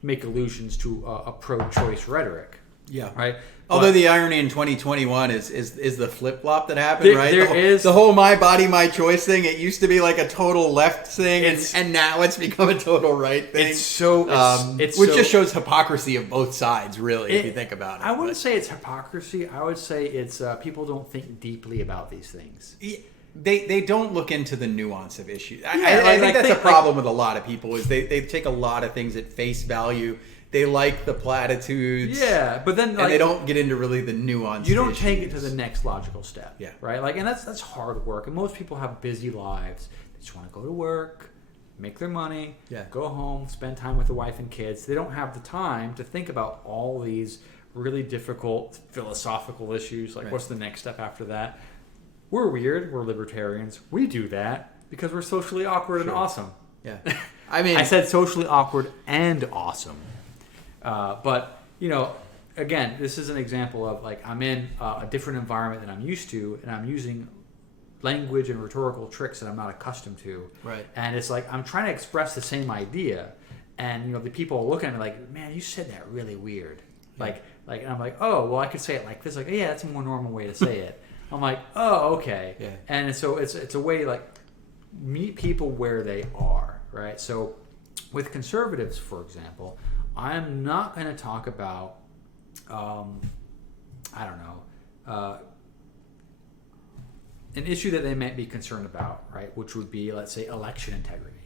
make allusions to a pro-choice rhetoric. Yeah. Right. Although the irony in 2021 is the flip flop that happened, right? There the whole "my body, my choice" thing. It used to be like a total left thing, and now it's become a total right thing. Which just shows hypocrisy of both sides, really, if you think about it. I wouldn't say it's hypocrisy. I would say it's people don't think deeply about these things. They don't look into the nuance of issues. I think that's a problem with a lot of people. Is they take a lot of things at face value. They like the platitudes. Yeah, but then and they don't get into really the nuance. You don't take it to the next logical step. Yeah. Right? Like, and that's hard work. And most people have busy lives. They just want to go to work, make their money, go home, spend time with the wife and kids. They don't have the time to think about all these really difficult philosophical issues. Like, what's the next step after that? We're weird. We're libertarians. We do that because we're socially awkward and awesome. Yeah. I mean, I said socially awkward and awesome. But, you know, again, this is an example of, like, I'm in a different environment than I'm used to, and I'm using language and rhetorical tricks that I'm not accustomed to. Right. And it's like I'm trying to express the same idea, and, you know, the people are looking at me like, man, you said that really weird. Yeah. Like, and I'm like, oh, well, I could say it like this. Like, yeah, that's a more normal way to say it. I'm like, oh, okay. Yeah. And so it's a way to, like, meet people where they are, right? So with conservatives, for example, I'm not going to talk about, an issue that they might be concerned about, right? Which would be, let's say, election integrity.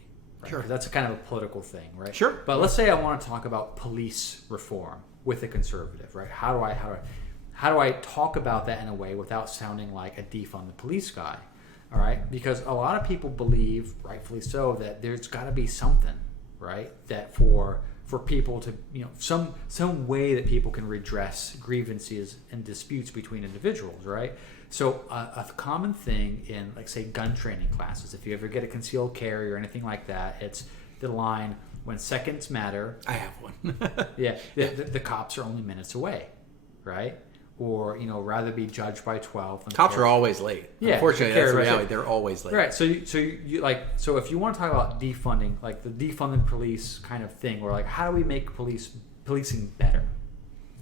Right? Sure. 'Cause that's a kind of a political thing, right? Sure. But let's say I want to talk about police reform with a conservative, right? How do I talk about that in a way without sounding like a defund the police guy? All right? Because a lot of people believe, rightfully so, that there's got to be something, right? That for people to, you know, some way that people can redress grievances and disputes between individuals, right? So a common thing in, like, say, gun training classes, if you ever get a concealed carry or anything like that, it's the line, when seconds matter. I have one. Yeah, the cops are only minutes away, right? Or, you know, rather be judged by 12. Cops are always late. Yeah, unfortunately, that's the reality. They're always late. Right. So if you want to talk about defunding, like the defunding police kind of thing, or like how do we make policing better,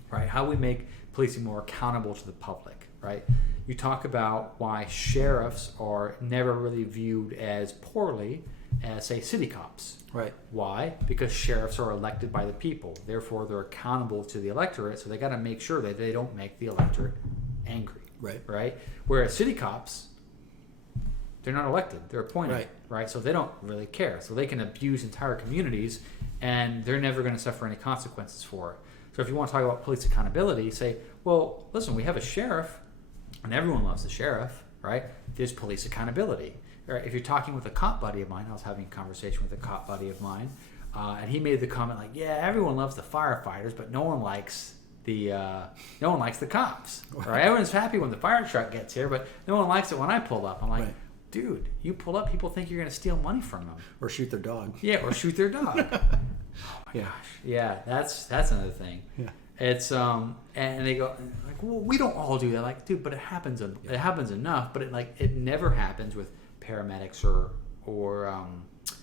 right? How do we make policing more accountable to the public, right? You talk about why sheriffs are never really viewed as poorly as, say, city cops. Right. Why? Because sheriffs are elected by the people. Therefore, they're accountable to the electorate, so they got to make sure that they don't make the electorate angry. Right. Right? Whereas city cops, they're not elected. They're appointed. Right? So they don't really care. So they can abuse entire communities, and they're never going to suffer any consequences for it. So if you want to talk about police accountability, say, well, listen, we have a sheriff, and everyone loves the sheriff, right? There's police accountability. Right? If you're talking with a cop buddy of mine, I was having a conversation with a cop buddy of mine, and he made the comment like, "Yeah, everyone loves the firefighters, but no one likes the cops. Right? Everyone's happy when the fire truck gets here, but no one likes it when I pull up." I'm like, dude, you pull up, people think you're going to steal money from them, or shoot their dog. Yeah, or shoot their dog. Oh my gosh, yeah, that's another thing. Yeah. It's and they go like, well, we don't all do that. Like, dude, but it happens. It happens enough. But it never happens with paramedics or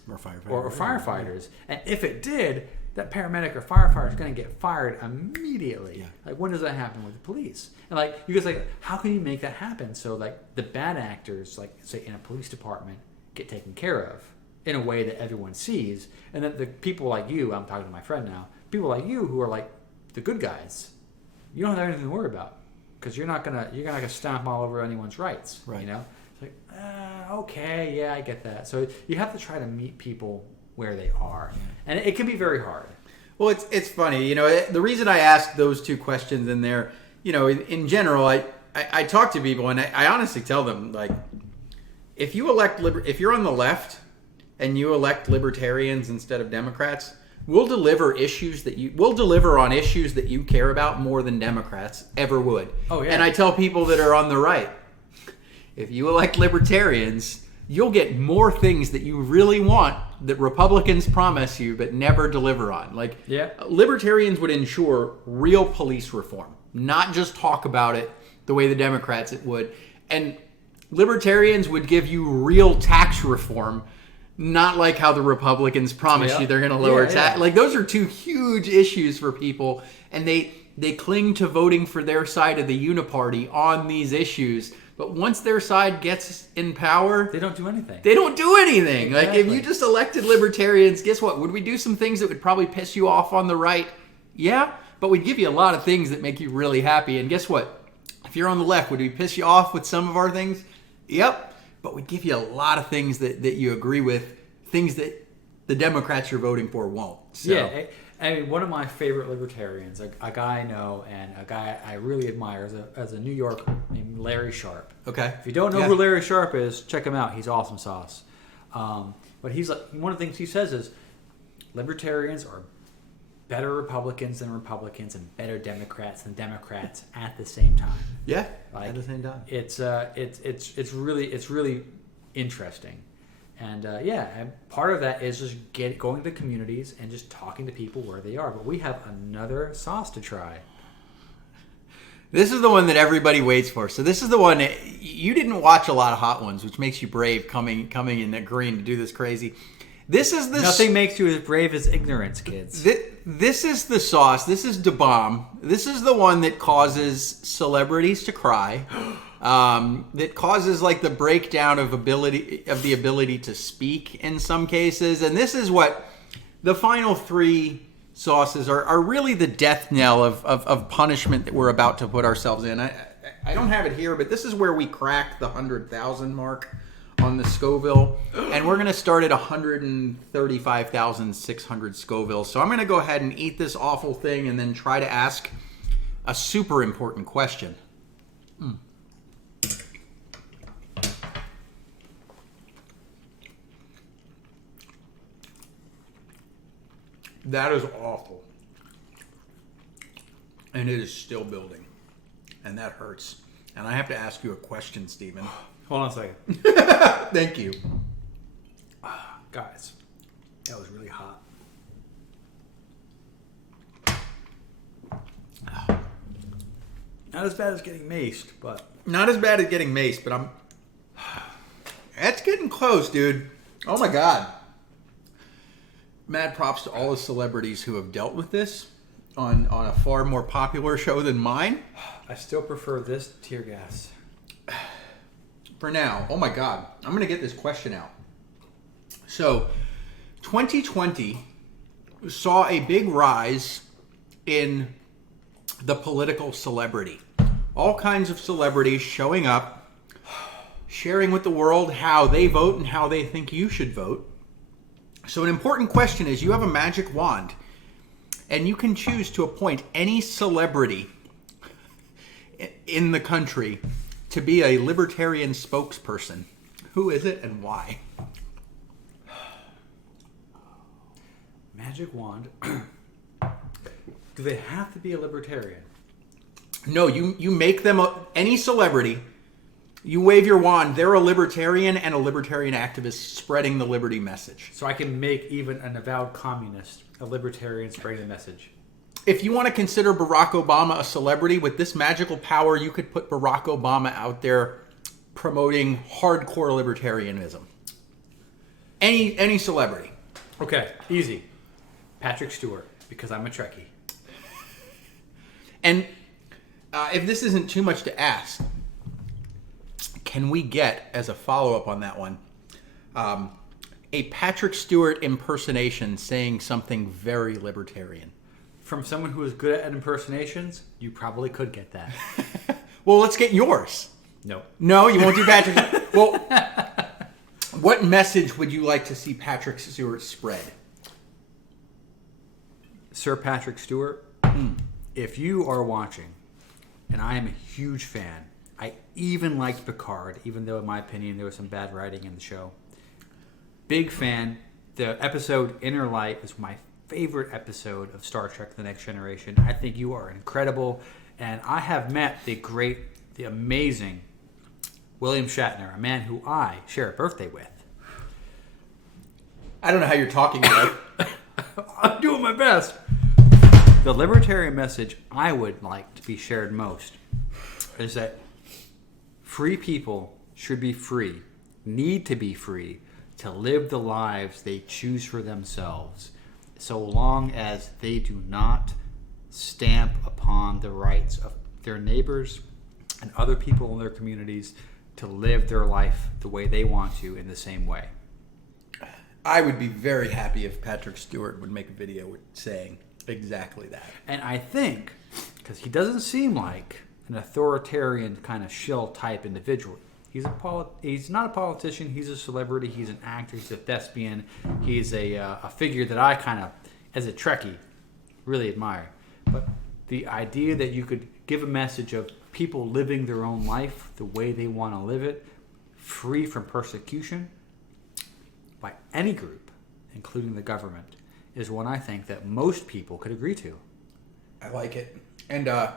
firefighters. And if it did, that paramedic or firefighter is going to get fired immediately. Yeah. Like, when does that happen with the police? And like, you guys, like, how can you make that happen so like the bad actors, like say in a police department, get taken care of in a way that everyone sees, and then the people like you, I'm talking to my friend now, people like you who are like the good guys, you don't have anything to worry about because you're not gonna stomp all over anyone's rights, right? You know, it's like okay, yeah, I get that. So you have to try to meet people where they are, and it can be very hard. Well, it's funny, you know, the reason I asked those two questions in there, you know, in general, I talk to people and I honestly tell them, like, if you're on the left and you elect libertarians instead of Democrats, we'll deliver on issues that you care about more than Democrats ever would. Oh yeah. And I tell people that are on the right, if you elect libertarians, you'll get more things that you really want that Republicans promise you but never deliver on. Like, libertarians would ensure real police reform, not just talk about it the way the Democrats would. And libertarians would give you real tax reform, not like how the Republicans promise you they're going to lower tax. Like, those are two huge issues for people, and they cling to voting for their side of the uniparty on these issues. But once their side gets in power, they don't do anything. Exactly. Like, if you just elected libertarians, guess what? Would we do some things that would probably piss you off on the right? Yeah, but we'd give you a lot of things that make you really happy. And guess what? If you're on the left, would we piss you off with some of our things? Yep. But we'd give you a lot of things that you agree with, things that the Democrats you're voting for won't. So. Yeah. I mean, one of my favorite libertarians, a guy I know and a guy I really admire, as a New Yorker named Larry Sharp. Okay. If you don't know who Larry Sharp is, check him out. He's awesome sauce. But he's like, one of the things he says is libertarians are better Republicans than Republicans and better Democrats than Democrats at the same time. Yeah, like, at the same time. It's really interesting. And and part of that is just going to communities and just talking to people where they are. But we have another sauce to try. This is the one that everybody waits for. So this is the one that you didn't watch a lot of Hot Ones, which makes you brave coming and agreeing to do this crazy. This is the nothing makes you as brave as ignorance, kids. This is the sauce. This is the bomb. This is the one that causes celebrities to cry. That causes like the breakdown of the ability to speak in some cases. And this is what the final three sauces are really the death knell of punishment that we're about to put ourselves in. I don't have it here, but this is where we crack the 100,000 mark on the Scoville. And we're going to start at 135,600 Scoville. So I'm going to go ahead and eat this awful thing and then try to ask a super important question. That is awful. And it is still building. And that hurts. And I have to ask you a question, Steven. Hold on a second. Thank you. Guys, that was really hot. Not as bad as getting maced, but... Not as bad as getting maced, but I'm... That's getting close, dude. Oh my God. Mad props to all the celebrities who have dealt with this on a far more popular show than mine. I still prefer this tear gas. For now. Oh my God. I'm going to get this question out. So, 2020 saw a big rise in the political celebrity. All kinds of celebrities showing up, sharing with the world how they vote and how they think you should vote. So an important question is, you have a magic wand, and you can choose to appoint any celebrity in the country to be a libertarian spokesperson. Who is it and why? Magic wand. Do they have to be a libertarian? No, you make them any celebrity. You wave your wand, they're a libertarian and a libertarian activist spreading the liberty message. So I can make even an avowed communist a libertarian spreading the message. if you want to consider Barack Obama a celebrity, with this magical power, you could put Barack Obama out there promoting hardcore libertarianism. Any celebrity. Okay, easy. Patrick Stewart, because I'm a Trekkie. And if this isn't too much to ask, can we get, as a follow-up on that one, a Patrick Stewart impersonation saying something very libertarian? From someone who is good at impersonations, you probably could get that. Well, let's get yours. No. No, you won't do Patrick. Well, what message would you like to see Patrick Stewart spread? Sir Patrick Stewart, if you are watching, and I am a huge fan, I even liked Picard, even though in my opinion there was some bad writing in the show. Big fan. The episode Inner Light is my favorite episode of Star Trek The Next Generation. I think you are incredible. And I have met the amazing William Shatner, a man who I share a birthday with. I don't know how you're talking about it. I'm doing my best. The libertarian message I would like to be shared most is that free people should be free, need to be free, to live the lives they choose for themselves, so long as they do not stamp upon the rights of their neighbors and other people in their communities to live their life the way they want to in the same way. I would be very happy if Patrick Stewart would make a video saying exactly that. And I think, because he doesn't seem like an authoritarian kind of shill type individual. He's not a politician. He's a celebrity. He's an actor. He's a thespian. He's a figure that I kind of, as a Trekkie, really admire. But the idea that you could give a message of people living their own life the way they want to live it, free from persecution by any group, including the government, is one I think that most people could agree to. I like it. And I'm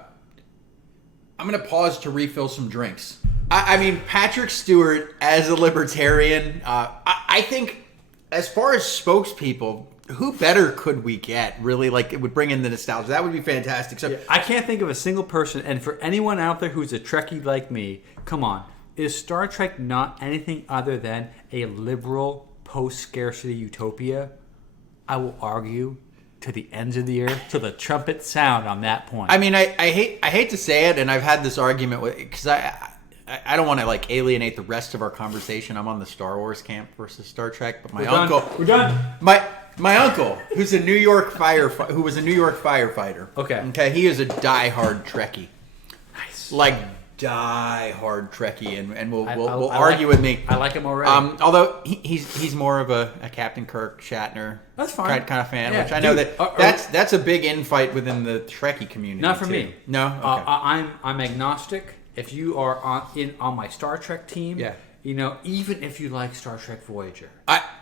going to pause to refill some drinks. I mean, Patrick Stewart as a libertarian, I think as far as spokespeople, who better could we get? Really, like, it would bring in the nostalgia. That would be fantastic. So yeah, I can't think of a single person, and for anyone out there who's a Trekkie like me, come on, is Star Trek not anything other than a liberal post-scarcity utopia? I will argue to the ends of the earth, to the trumpet sound on that point. I mean, I hate to say it, and I've had this argument with, because I don't want to like alienate the rest of our conversation. I'm on the Star Wars camp versus Star Trek, but We're done. My uncle, who's a New York firefighter. Okay, he is a diehard Trekkie. Nice. Like diehard Trekkie, and will argue with me. I like him already. Although he's more of a Captain Kirk, Shatner. That's fine. Kind of fan, Yeah, which I know dude, that's a big infight within the Trekkie community. Not for too. me. No, okay. I'm agnostic. If you are on my Star Trek team, yeah. You know, even if you like Star Trek Voyager,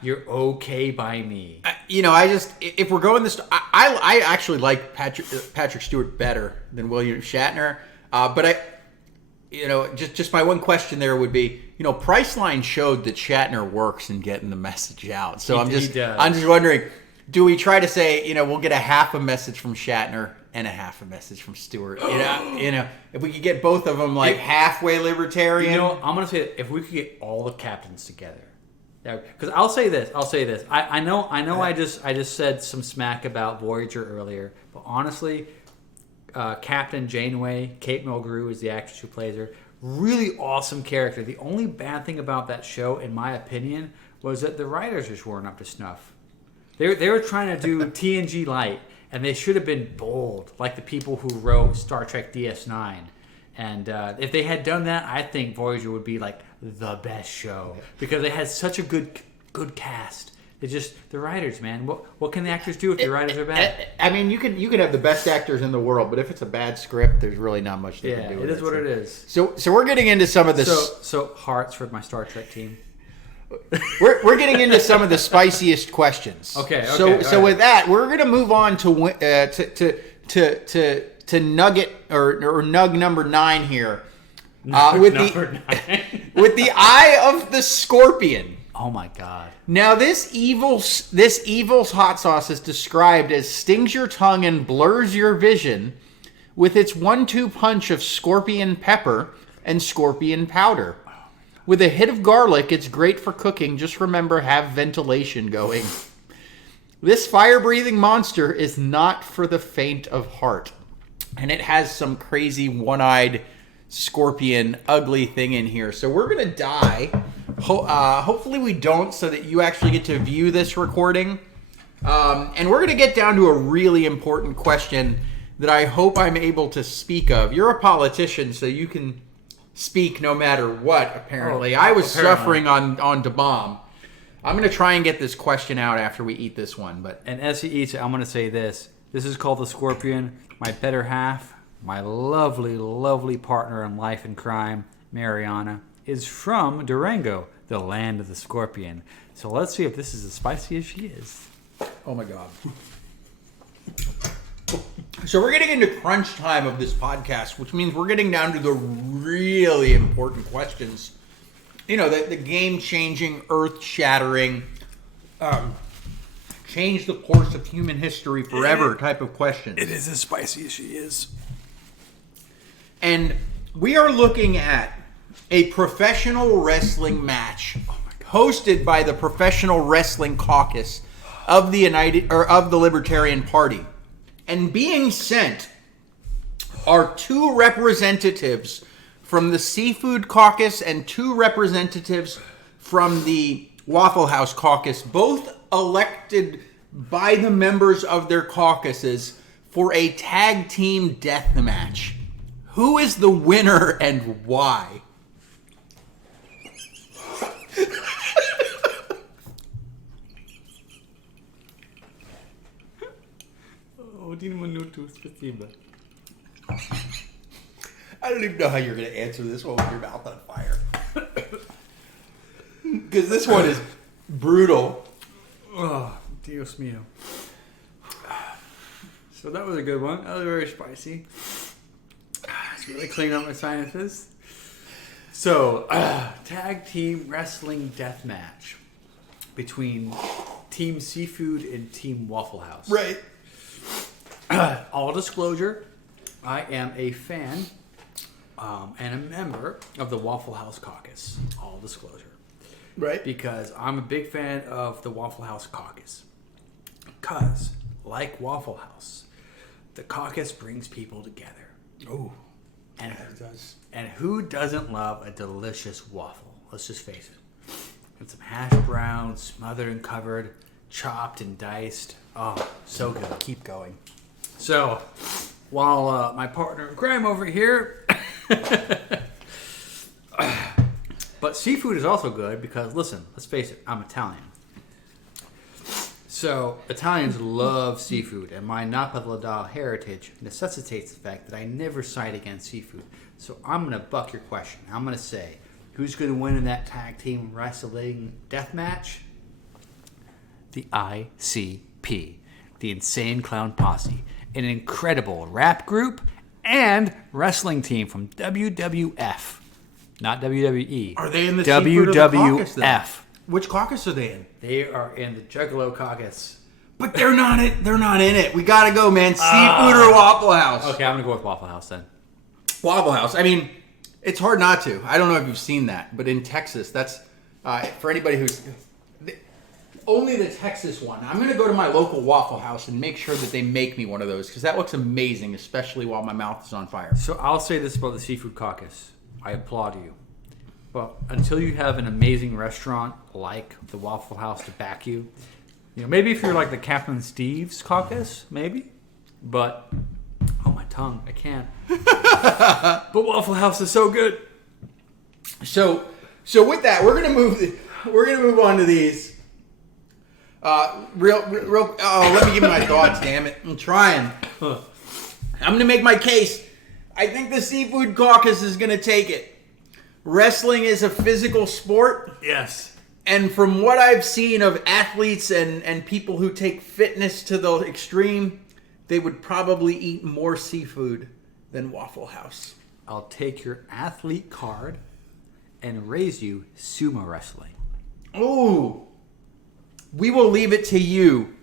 you're okay by me. If we're going this, I actually like Patrick Stewart better than William Shatner. But just my one question there would be, Priceline showed that Shatner works in getting the message out. So I'm just wondering, do we try to say, we'll get a half a message from Shatner and a half a message from Stewart? If we could get both of them like halfway libertarian. I'm gonna say that if we could get all the captains together, because I'll say this. I know. I just said some smack about Voyager earlier, but honestly, Captain Janeway, Kate Mulgrew is the actress who plays her. Really awesome character. The only bad thing about that show, in my opinion, was that the writers just weren't up to snuff. They were trying to do TNG light, and they should have been bold, like the people who wrote Star Trek DS9. And if they had done that, I think Voyager would be like the best show, because they had such a good cast. It's just the writers, man. What can the actors do if the writers are bad? I mean, you can have the best actors in the world, but if it's a bad script, there's really not much they can do. It is what it is. So we're getting into some of this. So hearts for my Star Trek team. We're getting into some of the spiciest questions. Okay. So right. With that, we're going to move on to nugget or nug number 9 here. With the Eye of the Scorpion. Oh my God. Now this evil's hot sauce is described as stings your tongue and blurs your vision with its 1-2 punch of scorpion pepper and scorpion powder. With a hit of garlic, it's great for cooking. Just remember, have ventilation going. This fire-breathing monster is not for the faint of heart. And it has some crazy one-eyed scorpion ugly thing in here. So we're going to die. Hopefully we don't, so that you actually get to view this recording. And we're going to get down to a really important question that I hope I'm able to speak of. You're a politician, so you can speak no matter what, apparently. I was suffering on the bomb. I'm going to try and get this question out after we eat this one. And as he eats it, I'm going to say this. This is called the Scorpion. My better half, my lovely, lovely partner in life and crime, Mariana, is from Durango, the land of the Scorpion. So let's see if this is as spicy as she is. Oh my God. So we're getting into crunch time of this podcast, which means we're getting down to the really important questions. You know, the game-changing, earth-shattering, change the course of human history forever type of questions. It is as spicy as she is. And we are looking at a professional wrestling match hosted by the Professional Wrestling Caucus of the Libertarian Party. And being sent are 2 representatives from the Seafood Caucus and 2 representatives from the Waffle House Caucus, both elected by the members of their caucuses for a tag team death match. Who is the winner and why? I don't even know how you're going to answer this one with your mouth on fire. Because this one is brutal. Oh, Dios mío. So that was a good one. That was very spicy. It's really cleaning up my sinuses. So, tag team wrestling death match between Team Seafood and Team Waffle House. Right. All disclosure, I am a fan and a member of the Waffle House Caucus. All disclosure. Right. Because I'm a big fan of the Waffle House Caucus. Because, like Waffle House, the caucus brings people together. Oh, and it does. And who doesn't love a delicious waffle? Let's just face it. And some hash browns, smothered and covered, chopped and diced. Oh, so good. Keep going. So, while my partner in crime over here... But seafood is also good because, listen, let's face it, I'm Italian. So, Italians love seafood, and my Napa heritage necessitates the fact that I never side against seafood. So, I'm going to buck your question. I'm going to say, who's going to win in that tag team wrestling death match? The ICP, the Insane Clown Posse, an incredible rap group and wrestling team from WWF. Not WWE. Are they in the Seafood or the caucus, then? WWF. Which caucus are they in? They are in the Juggalo Caucus. But they're not in it. We gotta go, man. Seafood or Waffle House? Okay, I'm gonna go with Waffle House then. Waffle House. I mean, it's hard not to. I don't know if you've seen that, but in Texas, that's for anybody who's only the Texas one. I'm gonna go to my local Waffle House and make sure that they make me one of those because that looks amazing, especially while my mouth is on fire. So I'll say this about the Seafood Caucus. I applaud you. But until you have an amazing restaurant like the Waffle House to back you, maybe if you're like the Captain Steve's Caucus, maybe. But, oh, my tongue, I can't. But Waffle House is so good. So with that, we're gonna move on to these. Real. Let me give my thoughts. Damn it, I'm trying. I'm gonna make my case. I think the Seafood Caucus is gonna take it. Wrestling is a physical sport. Yes. And from what I've seen of athletes and people who take fitness to the extreme, they would probably eat more seafood than Waffle House. I'll take your athlete card and raise you sumo wrestling. Ooh. We will leave it to you,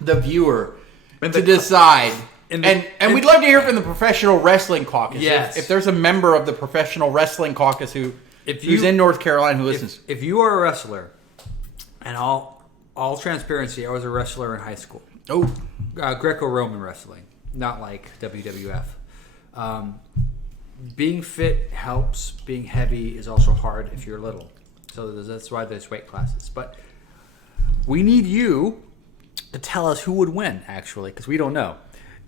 the viewer, to decide. And we'd love to hear from the Professional Wrestling Caucus. Yes. If there's a member of the Professional Wrestling Caucus who's in North Carolina who listens. If you are a wrestler, and all transparency, I was a wrestler in high school. Oh. Greco-Roman wrestling, not like WWF. Being fit helps. Being heavy is also hard if you're little. So that's why there's weight classes. But we need you to tell us who would win, actually, because we don't know.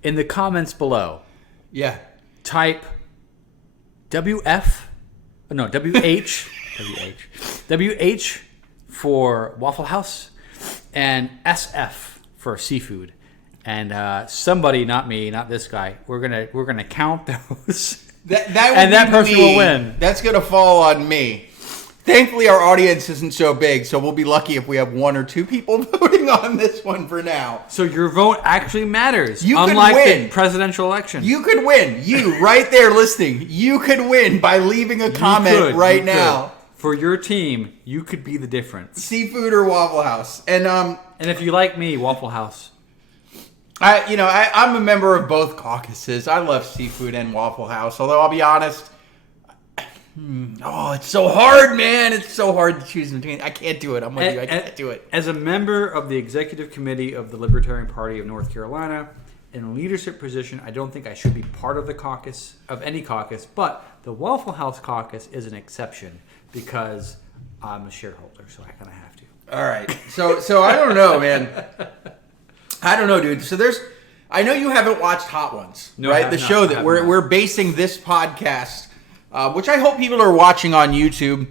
In the comments below, type WH for Waffle House and SF for seafood. And somebody, not me, not this guy, we're gonna count those. That person will win. That's gonna fall on me. Thankfully, our audience isn't so big, so we'll be lucky if we have 1 or 2 people voting on this one for now. So your vote actually matters. You unlike could win. the presidential election. You could win. You, right there listening, you could win by leaving a comment right now. For your team, you could be the difference. Seafood or Waffle House. And if you like me, Waffle House. I'm a member of both caucuses. I love seafood and Waffle House, although I'll be honest, it's so hard, man. It's so hard to choose between. I can't do it. I'm with you. I can't do it. As a member of the executive committee of the Libertarian Party of North Carolina, in a leadership position, I don't think I should be part of the caucus, of any caucus, but the Waffle House caucus is an exception because I'm a shareholder, so I kind of have to. All right. So I don't know, man. I don't know, dude. So I know you haven't watched Hot Ones, right? The show that we're basing this podcast, which I hope people are watching on YouTube,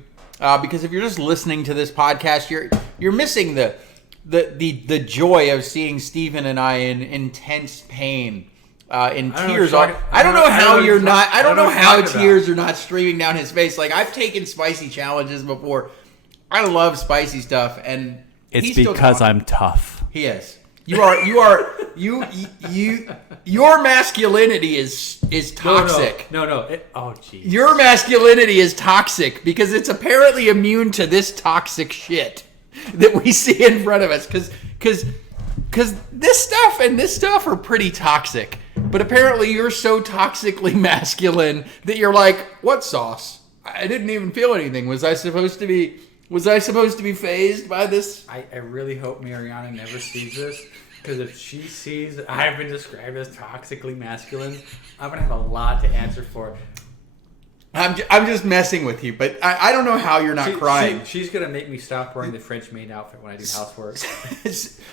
because if you're just listening to this podcast, you're missing the joy of seeing Steven and I in intense pain, in tears. I don't know how tears are not streaming down his face. Like, I've taken spicy challenges before. I love spicy stuff, and it's because I'm tough. He is. Your masculinity is toxic. No. Geez. Your masculinity is toxic because it's apparently immune to this toxic shit that we see in front of us. Because this stuff are pretty toxic. But apparently you're so toxically masculine that you're like, what sauce? I didn't even feel anything. Was I supposed to be fazed by this? I really hope Mariana never sees this, because if she sees that I've been described as toxically masculine, I'm going to have a lot to answer for. I'm just messing with you, but I don't know how you're not crying. She's going to make me stop wearing the French maid outfit when I do housework.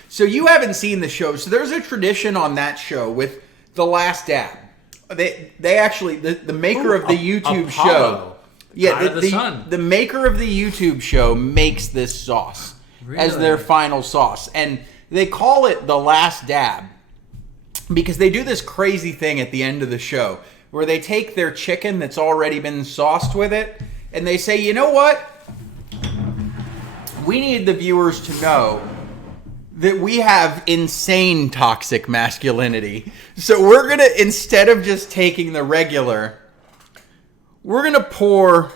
So you haven't seen the show. So there's a tradition on that show with The Last Dab. They actually, the maker of the YouTube show... Yeah, the maker of the YouTube show makes this sauce as their final sauce. And they call it The Last Dab because they do this crazy thing at the end of the show where they take their chicken that's already been sauced with it and they say, you know what? We need the viewers to know that we have insane toxic masculinity. So we're going to, instead of just taking the regular... we're going to pour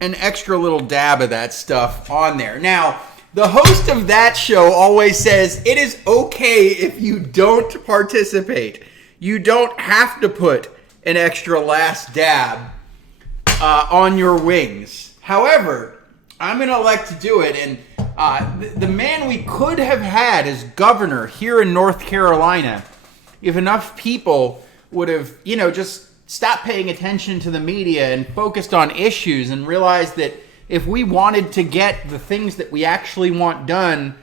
an extra little dab of that stuff on there. Now, the host of that show always says, it is okay if you don't participate. You don't have to put an extra last dab on your wings. However, I'm going to elect to do it. And the man we could have had as governor here in North Carolina, if enough people would have, just stopped paying attention to the media and focused on issues and realized that if we wanted to get the things that we actually want done,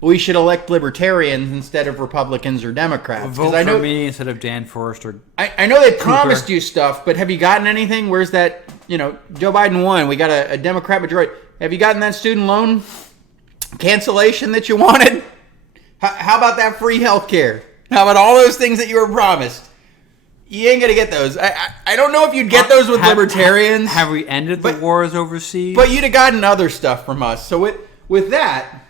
we should elect libertarians instead of Republicans or Democrats. Vote for me instead of Dan Forrester. I know they promised you stuff, but have you gotten anything? Where's that, Joe Biden won. We got a Democrat majority. Have you gotten that student loan cancellation that you wanted? How about that free health care? How about all those things that you were promised? You ain't going to get those. I don't know if you'd get those with libertarians. Have we ended the wars overseas? But you'd have gotten other stuff from us. So with that...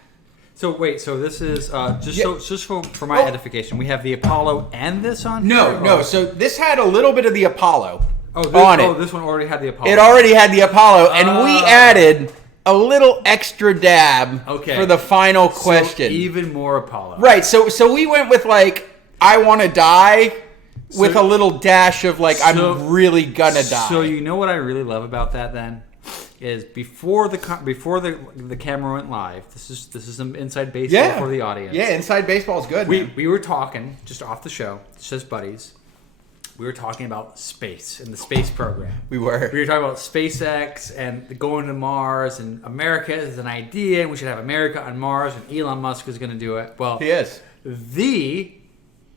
So wait, so this is just for my edification. We have the Apollo and this on here? No. So this had a little bit of the Apollo. on it. This one already had the Apollo. It already had the Apollo, and we added a little extra dab for the final question. So even more Apollo. Right. So we went with like, I want to die, with a little dash of like, I'm really gonna die. So you know what I really love about that then? Is before the camera went live. This is some inside baseball for the audience. Yeah, inside baseball is good. We were talking just off the show, just as buddies. We were talking about space and the space program. We were talking about SpaceX and going to Mars, and America is an idea, and we should have America on Mars, and Elon Musk is going to do it. Well, he is. The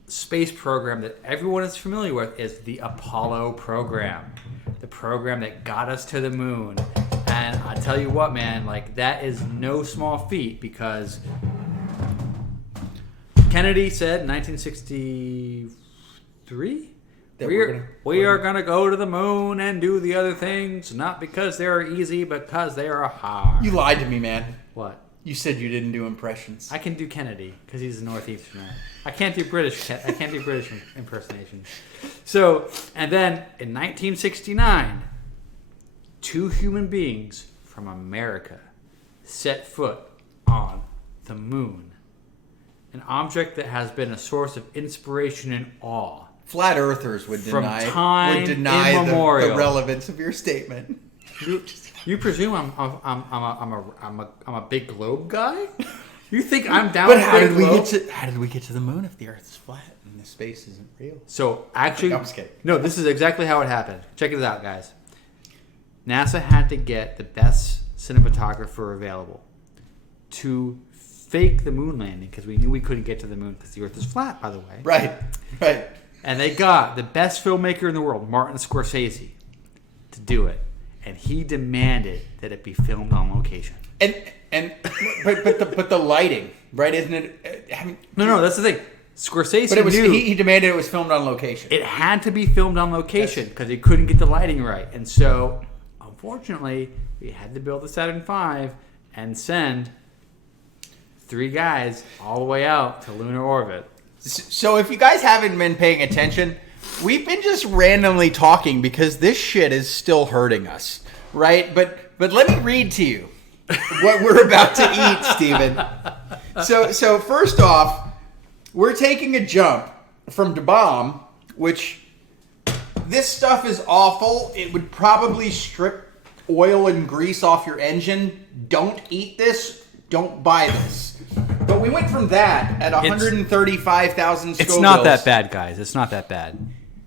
space program that everyone is familiar with is the Apollo program, the program that got us to the moon. And I tell you what, man, like that is no small feat, because Kennedy said in 1963 we are going to go to the moon and do the other things, not because they are easy, because they are hard. You lied to me, man. What? You said you didn't do impressions. I can do Kennedy because he's a Northeasterner. I can't do British impersonation. So, and then in 1969, 2 human beings from America set foot on the moon, an object that has been a source of inspiration and awe. Flat earthers would deny immemorial. the relevance of your statement. You presume I'm a big globe guy? You think I'm down? But how did we get to the moon if the Earth is flat and the space isn't real? So actually, I'm just kidding. No, this is exactly how it happened. Check it out, guys. NASA had to get the best cinematographer available to fake the moon landing, because we knew we couldn't get to the moon because the Earth is flat, by the way. Right. And they got the best filmmaker in the world, Martin Scorsese, to do it. And he demanded that it be filmed on location. But the lighting, right? Isn't it? No, that's the thing. Scorsese knew he demanded it was filmed on location. It had to be filmed on location because he couldn't get the lighting right. And so, unfortunately, we had to build the Saturn V and send 3 guys all the way out to lunar orbit. So if you guys haven't been paying attention, we've been just randomly talking because this shit is still hurting us, right? But let me read to you what we're about to eat, Steven. So first off, we're taking a jump from Da Bomb, which this stuff is awful. It would probably strip oil and grease off your engine. Don't eat this. Don't buy this. But we went from that at 135,000 Scovilles. It's not that bad, guys. It's not that bad.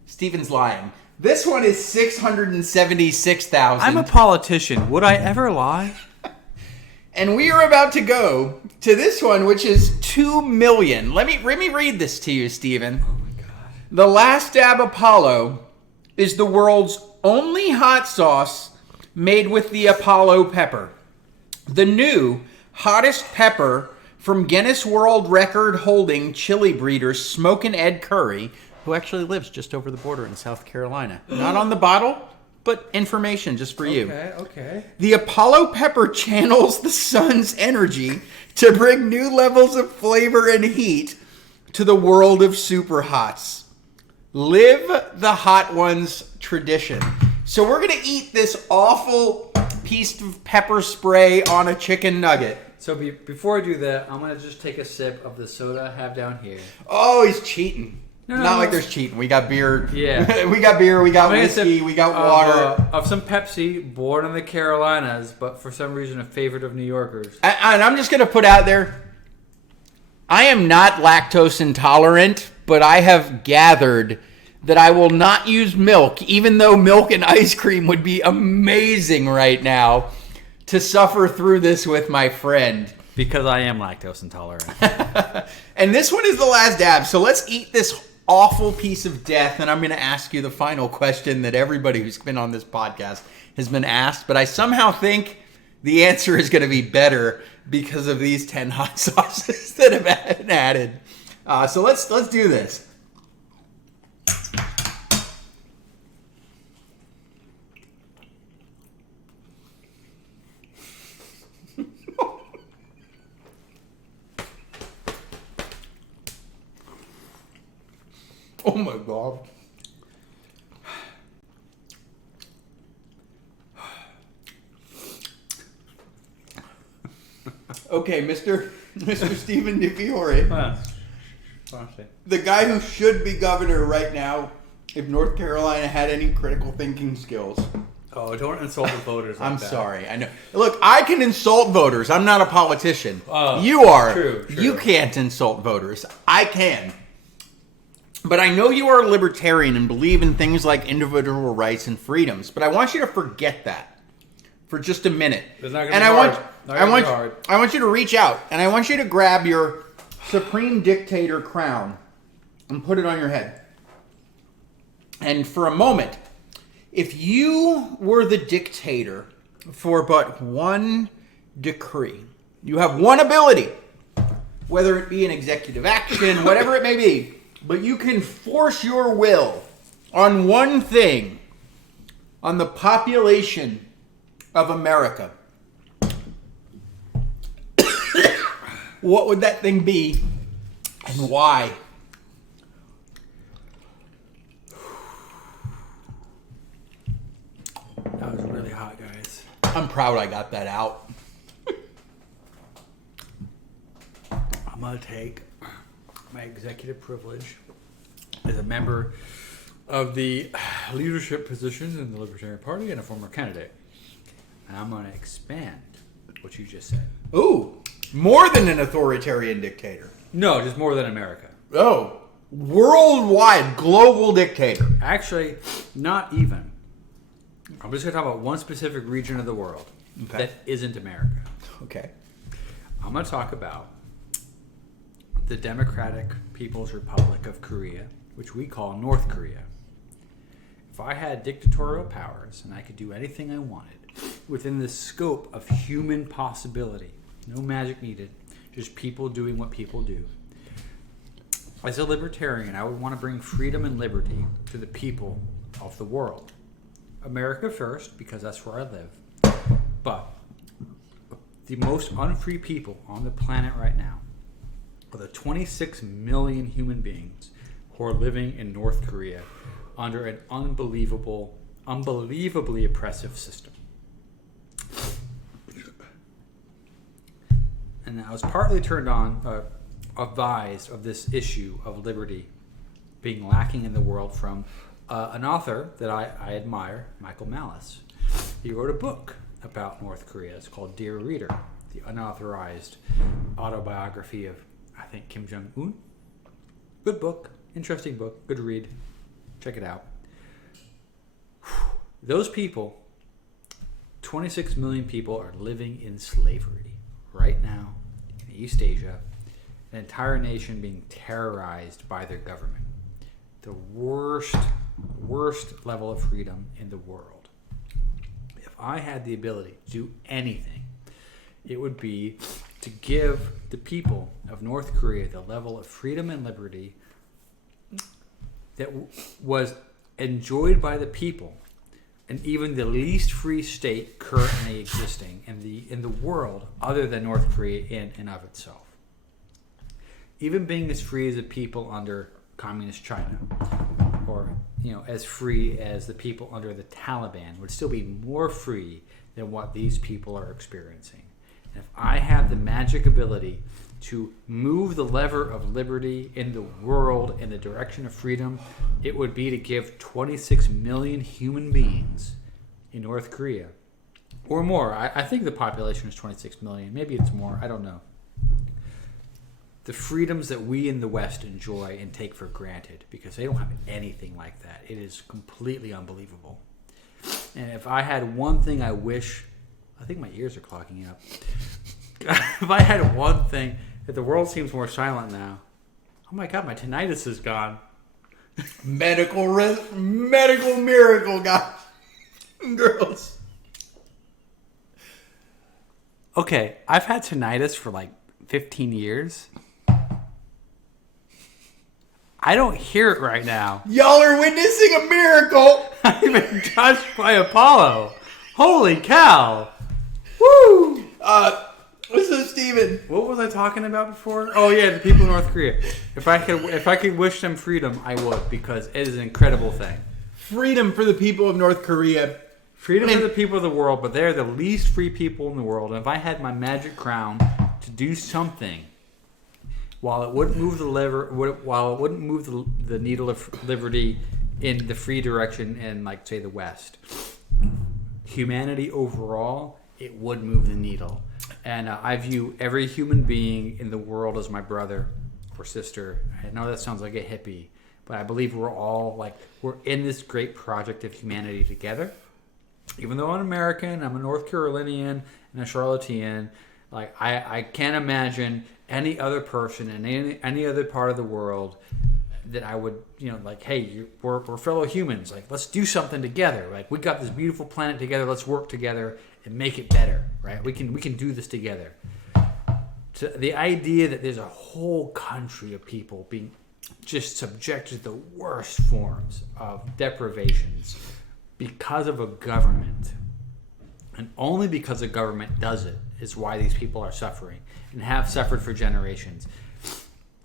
Steven's lying. This one is 676,000. I'm a politician. Would I ever lie? And we are about to go to this one, which is 2 million. Let me read this to you, Steven. Oh my God. The Last Dab Apollo is the world's only hot sauce made with the Apollo pepper. The new hottest pepper from Guinness World Record holding chili breeder Smokin' Ed Curry, who actually lives just over the border in South Carolina. Not on the bottle, but information just for you. Okay. The Apollo pepper channels the sun's energy to bring new levels of flavor and heat to the world of super hots. Live the hot ones tradition. So we're going to eat this awful piece of pepper spray on a chicken nugget. So before I do that, I'm going to just take a sip of the soda I have down here. Oh, he's cheating. Not like there's cheating. We got beer. Yeah. we got beer. We got whiskey. We got water. Of some Pepsi, born in the Carolinas, but for some reason a favorite of New Yorkers. And I'm just going to put out there, I am not lactose intolerant, but I have gathered that I will not use milk, even though milk and ice cream would be amazing right now, to suffer through this with my friend. Because I am lactose intolerant. And this one is the last dab. So let's eat this awful piece of death. And I'm going to ask you the final question that everybody who's been on this podcast has been asked. But I somehow think the answer is going to be better because of these 10 hot sauces that have been added. So let's do this. Oh my God. Okay, Mr. Steven DiFiore, Honestly. the guy who should be governor right now, if North Carolina had any critical thinking skills. Oh, don't insult the voters like I'm that. sorry. I know. Look, I can insult voters. I'm not a politician. Oh, you are. true. You can't insult voters. I can. But I know you are a libertarian and believe in things like individual rights and freedoms. But I want you to forget that for just a minute. It's not gonna be hard. I want you to reach out and I want you to grab your supreme dictator crown and put it on your head. And for a moment, if you were the dictator for but one decree, you have one ability, whether it be an executive action, whatever it may be, but you can force your will on one thing, on the population of America. What would that thing be and why? That was really hot, guys. I'm proud I got that out. I'm going to take my executive privilege as a member of the leadership positions in the Libertarian Party and a former candidate. And I'm going to expand what you just said. Ooh, more than an authoritarian dictator. No, just more than America. Oh, worldwide, global dictator. Actually, not even. I'm just going to talk about one specific region of the world that isn't America. Okay. I'm going to talk about the Democratic People's Republic of Korea, which we call North Korea. If I had dictatorial powers and I could do anything I wanted within the scope of human possibility, no magic needed, just people doing what people do. As a libertarian, I would want to bring freedom and liberty to the people of the world. America first, because that's where I live. But the most unfree people on the planet right now are the 26 million human beings who are living in North Korea under an unbelievably oppressive system. And I was partly turned on, advised of this issue of liberty being lacking in the world from an author that I admire, Michael Malice. He wrote a book about North Korea. It's called Dear Reader, the unauthorized autobiography of, I think, Kim Jong-un. Good book, interesting book, good read. Check it out. Those people, 26 million people, are living in slavery right now in East Asia, an entire nation being terrorized by their government. The worst level of freedom in the world. If I had the ability to do anything, it would be to give the people of North Korea the level of freedom and liberty that was enjoyed by the people, and even the least free state currently existing in the world other than North Korea in and of itself. Even being as free as the people under communist China, or as free as the people under the Taliban, would still be more free than what these people are experiencing. And if I had the magic ability to move the lever of liberty in the world in the direction of freedom, it would be to give 26 million human beings in North Korea, or more. I think the population is 26 million. Maybe it's more. I don't know. The freedoms that we in the West enjoy and take for granted, because they don't have anything like that. It is completely unbelievable. And if I had one thing I wish, I think my ears are clogging up. If I had one thing, if the world seems more silent now, oh my God, my tinnitus is gone. Medical miracle, guys and girls. Okay, I've had tinnitus for like 15 years. I don't hear it right now. Y'all are witnessing a miracle. I've been touched by Apollo. Holy cow. Woo! So Steven, What was I talking about before? Oh yeah, the people of North Korea. If I could wish them freedom, I would, because it is an incredible thing. freedom for the people of North Korea. Freedom for the people of the world, but they're the least free people in the world. And if I had my magic crown to do something, while it wouldn't move the needle of liberty in the free direction in, like, say, the West, humanity overall, it would move the needle. And I view every human being in the world as my brother or sister. I know that sounds like a hippie, but I believe we're in this great project of humanity together. Even though I'm an American, I'm a North Carolinian and a Charlottean, like, I can't imagine any other person in any other part of the world that I would, like, hey, we're fellow humans. Like, let's do something together. Like, we got this beautiful planet together. Let's work together and make it better, right? We can do this together. So the idea that there's a whole country of people being just subjected to the worst forms of deprivations because of a government, and only because a government does it, is why these people are suffering and have suffered for generations.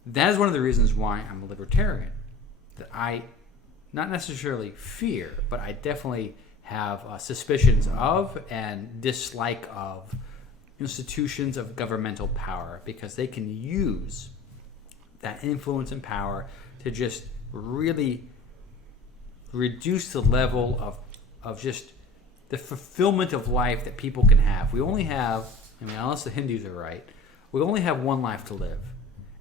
That is one of the reasons why I'm a libertarian. That I not necessarily fear, but I definitely have suspicions of and dislike of institutions of governmental power, because they can use that influence and power to just really reduce the level of just the fulfillment of life that people can have. We only have, unless the Hindus are right, we only have one life to live.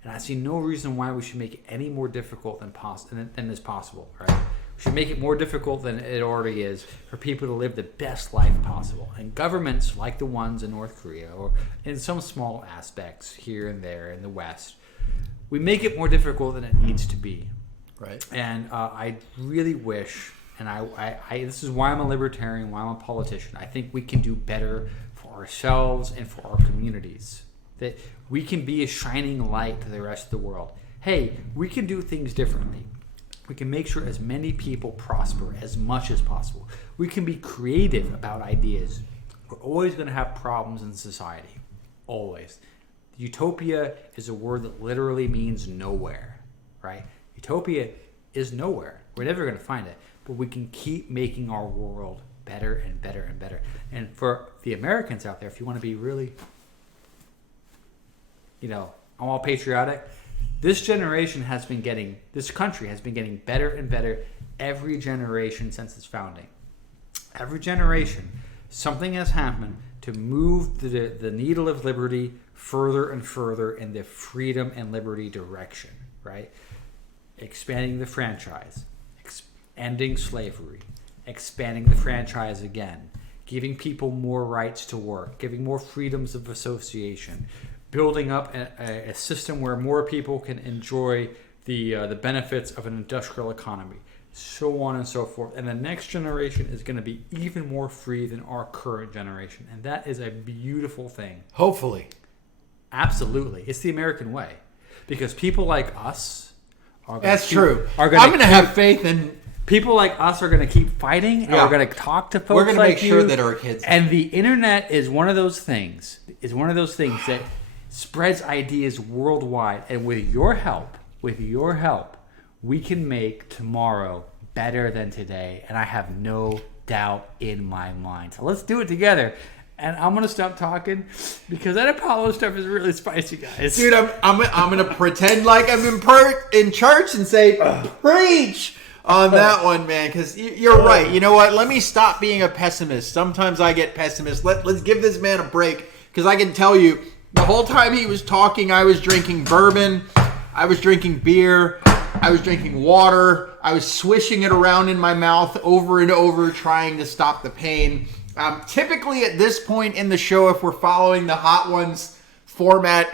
And I see no reason why we should make it any more difficult than is possible, right? We should make it more difficult than it already is for people to live the best life possible. And governments like the ones in North Korea, or in some small aspects here and there in the West, we make it more difficult than it needs to be. Right. And I really wish, and I this is why I'm a libertarian, why I'm a politician. I think we can do better for ourselves and for our communities. That we can be a shining light to the rest of the world. Hey, we can do things differently. We can make sure as many people prosper as much as possible. We can be creative about ideas. We're always going to have problems in society. Always. Utopia is a word that literally means nowhere, right? Utopia is nowhere. We're never going to find it. But we can keep making our world better and better and better. And for the Americans out there, if you want to be really, I'm all patriotic, this country has been getting better and better every generation since its founding. Every generation, something has happened to move the needle of liberty further and further in the freedom and liberty direction, right? Expanding the franchise, ending slavery, expanding the franchise again, giving people more rights to work, giving more freedoms of association, building up a system where more people can enjoy the benefits of an industrial economy, so on and so forth. And the next generation is going to be even more free than our current generation. And that is a beautiful thing. Hopefully. Absolutely. It's the American way. Because people like us are going That's true. I'm going to have faith in... People like us are going to keep fighting, and we're going to talk to folks like you. We're going to make sure that our kids... And the internet is one of those things. That spreads ideas worldwide. And with your help, we can make tomorrow better than today. And I have no doubt in my mind. So let's do it together. And I'm going to stop talking because that Apollo stuff is really spicy, guys. Dude, I'm going to pretend like I'm in church and say, preach on that one, man, because you're right. You know what? Let me stop being a pessimist. Sometimes I get pessimist. Let's give this man a break, because I can tell you, the whole time he was talking, I was drinking bourbon, I was drinking beer, I was drinking water, I was swishing it around in my mouth over and over, trying to stop the pain. Typically at this point in the show, if we're following the Hot Ones format,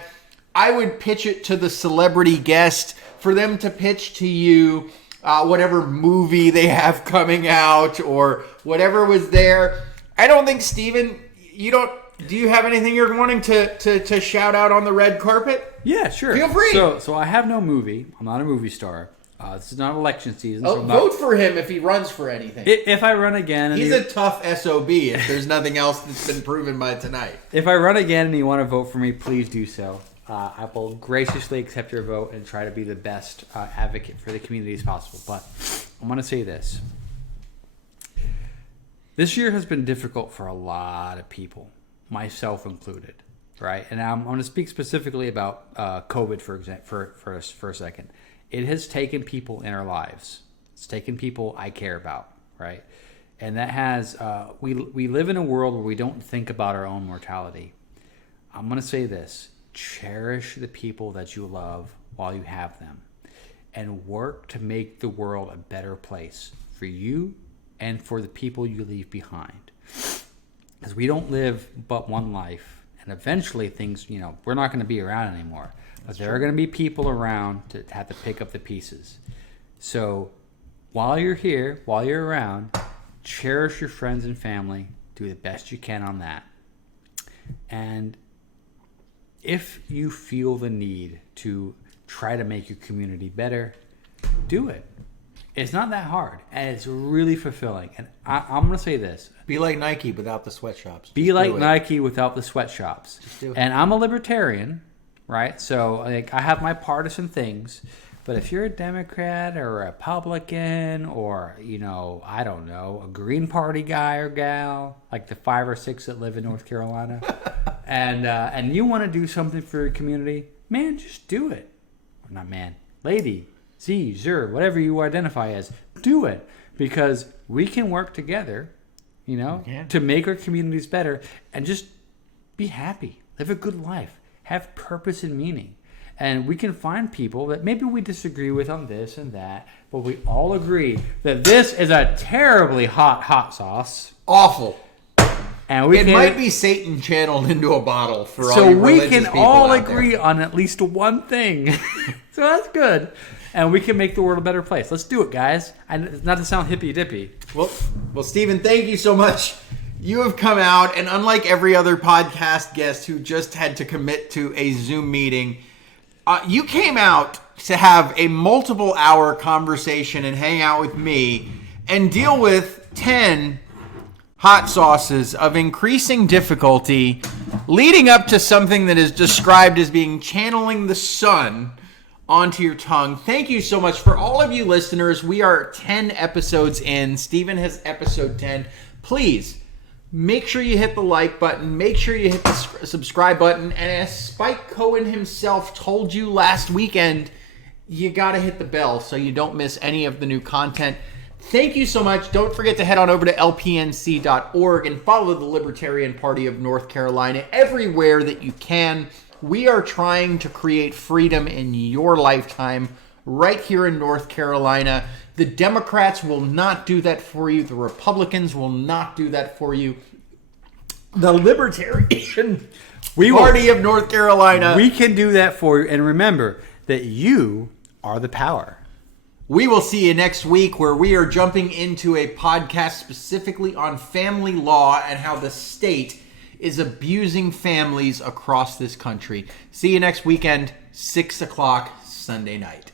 I would pitch it to the celebrity guest for them to pitch to you whatever movie they have coming out or whatever was there. I don't think, Steven, do you have anything you're wanting to shout out on the red carpet? Yeah, sure. Feel free. So I have no movie. I'm not a movie star. This is not election season. So vote for him if he runs for anything. If I run again... He's a tough SOB if there's nothing else that's been proven by tonight. If I run again and you want to vote for me, please do so. I will graciously accept your vote and try to be the best advocate for the community as possible. But I'm going to say this. This year has been difficult for a lot of people, myself included. right? And I'm going to speak specifically about COVID, for example, for a second. It has taken people in our lives. It's taken people I care about, right? And that has we live in a world where we don't think about our own mortality. I'm going to say this: cherish the people that you love while you have them, and work to make the world a better place for you and for the people you leave behind. Because we don't live but one life, and eventually things, we're not going to be around anymore. But there are going to be people around to have to pick up the pieces. So while you're here, while you're around, cherish your friends and family. Do the best you can on that. And if you feel the need to try to make your community better, do it. It's not that hard, and it's really fulfilling. And I'm going to say this. Be like Nike without the sweatshops. Be like Nike without the sweatshops. Just do it. And I'm a libertarian, right? So I have my partisan things. But if you're a Democrat or a Republican or, I don't know, a Green Party guy or gal, like the 5 or 6 that live in North Carolina, and you want to do something for your community, man, just do it. Or not man, lady, Z, Zer, whatever you identify as, do it. Because we can work together, to make our communities better and just be happy. Live a good life. Have purpose and meaning. And we can find people that maybe we disagree with on this and that, but we all agree that this is a terribly hot sauce. Awful. And it might be Satan channeled into a bottle for all so you we religious can people all out agree there. on at least one thing. So that's good. And we can make the world a better place. Let's do it, guys. And not to sound hippy-dippy. Well, Steven, thank you so much. You have come out, and unlike every other podcast guest who just had to commit to a Zoom meeting, you came out to have a multiple-hour conversation and hang out with me and deal with 10 hot sauces of increasing difficulty leading up to something that is described as being channeling the sun onto your tongue. Thank you so much for all of you listeners. We are 10 episodes in. Steven has episode 10. Please make sure you hit the like button. Make sure you hit the subscribe button. And as Spike Cohen himself told you last weekend, you got to hit the bell so you don't miss any of the new content. Thank you so much. Don't forget to head on over to LPNC.org and follow the Libertarian Party of North Carolina everywhere that you can. We are trying to create freedom in your lifetime right here in North Carolina. The Democrats will not do that for you. The Republicans will not do that for you. The Libertarian Party of North Carolina. We can do that for you. And remember that you are the power. We will see you next week, where we are jumping into a podcast specifically on family law and how the state is abusing families across this country. See you next weekend, 6 o'clock Sunday night.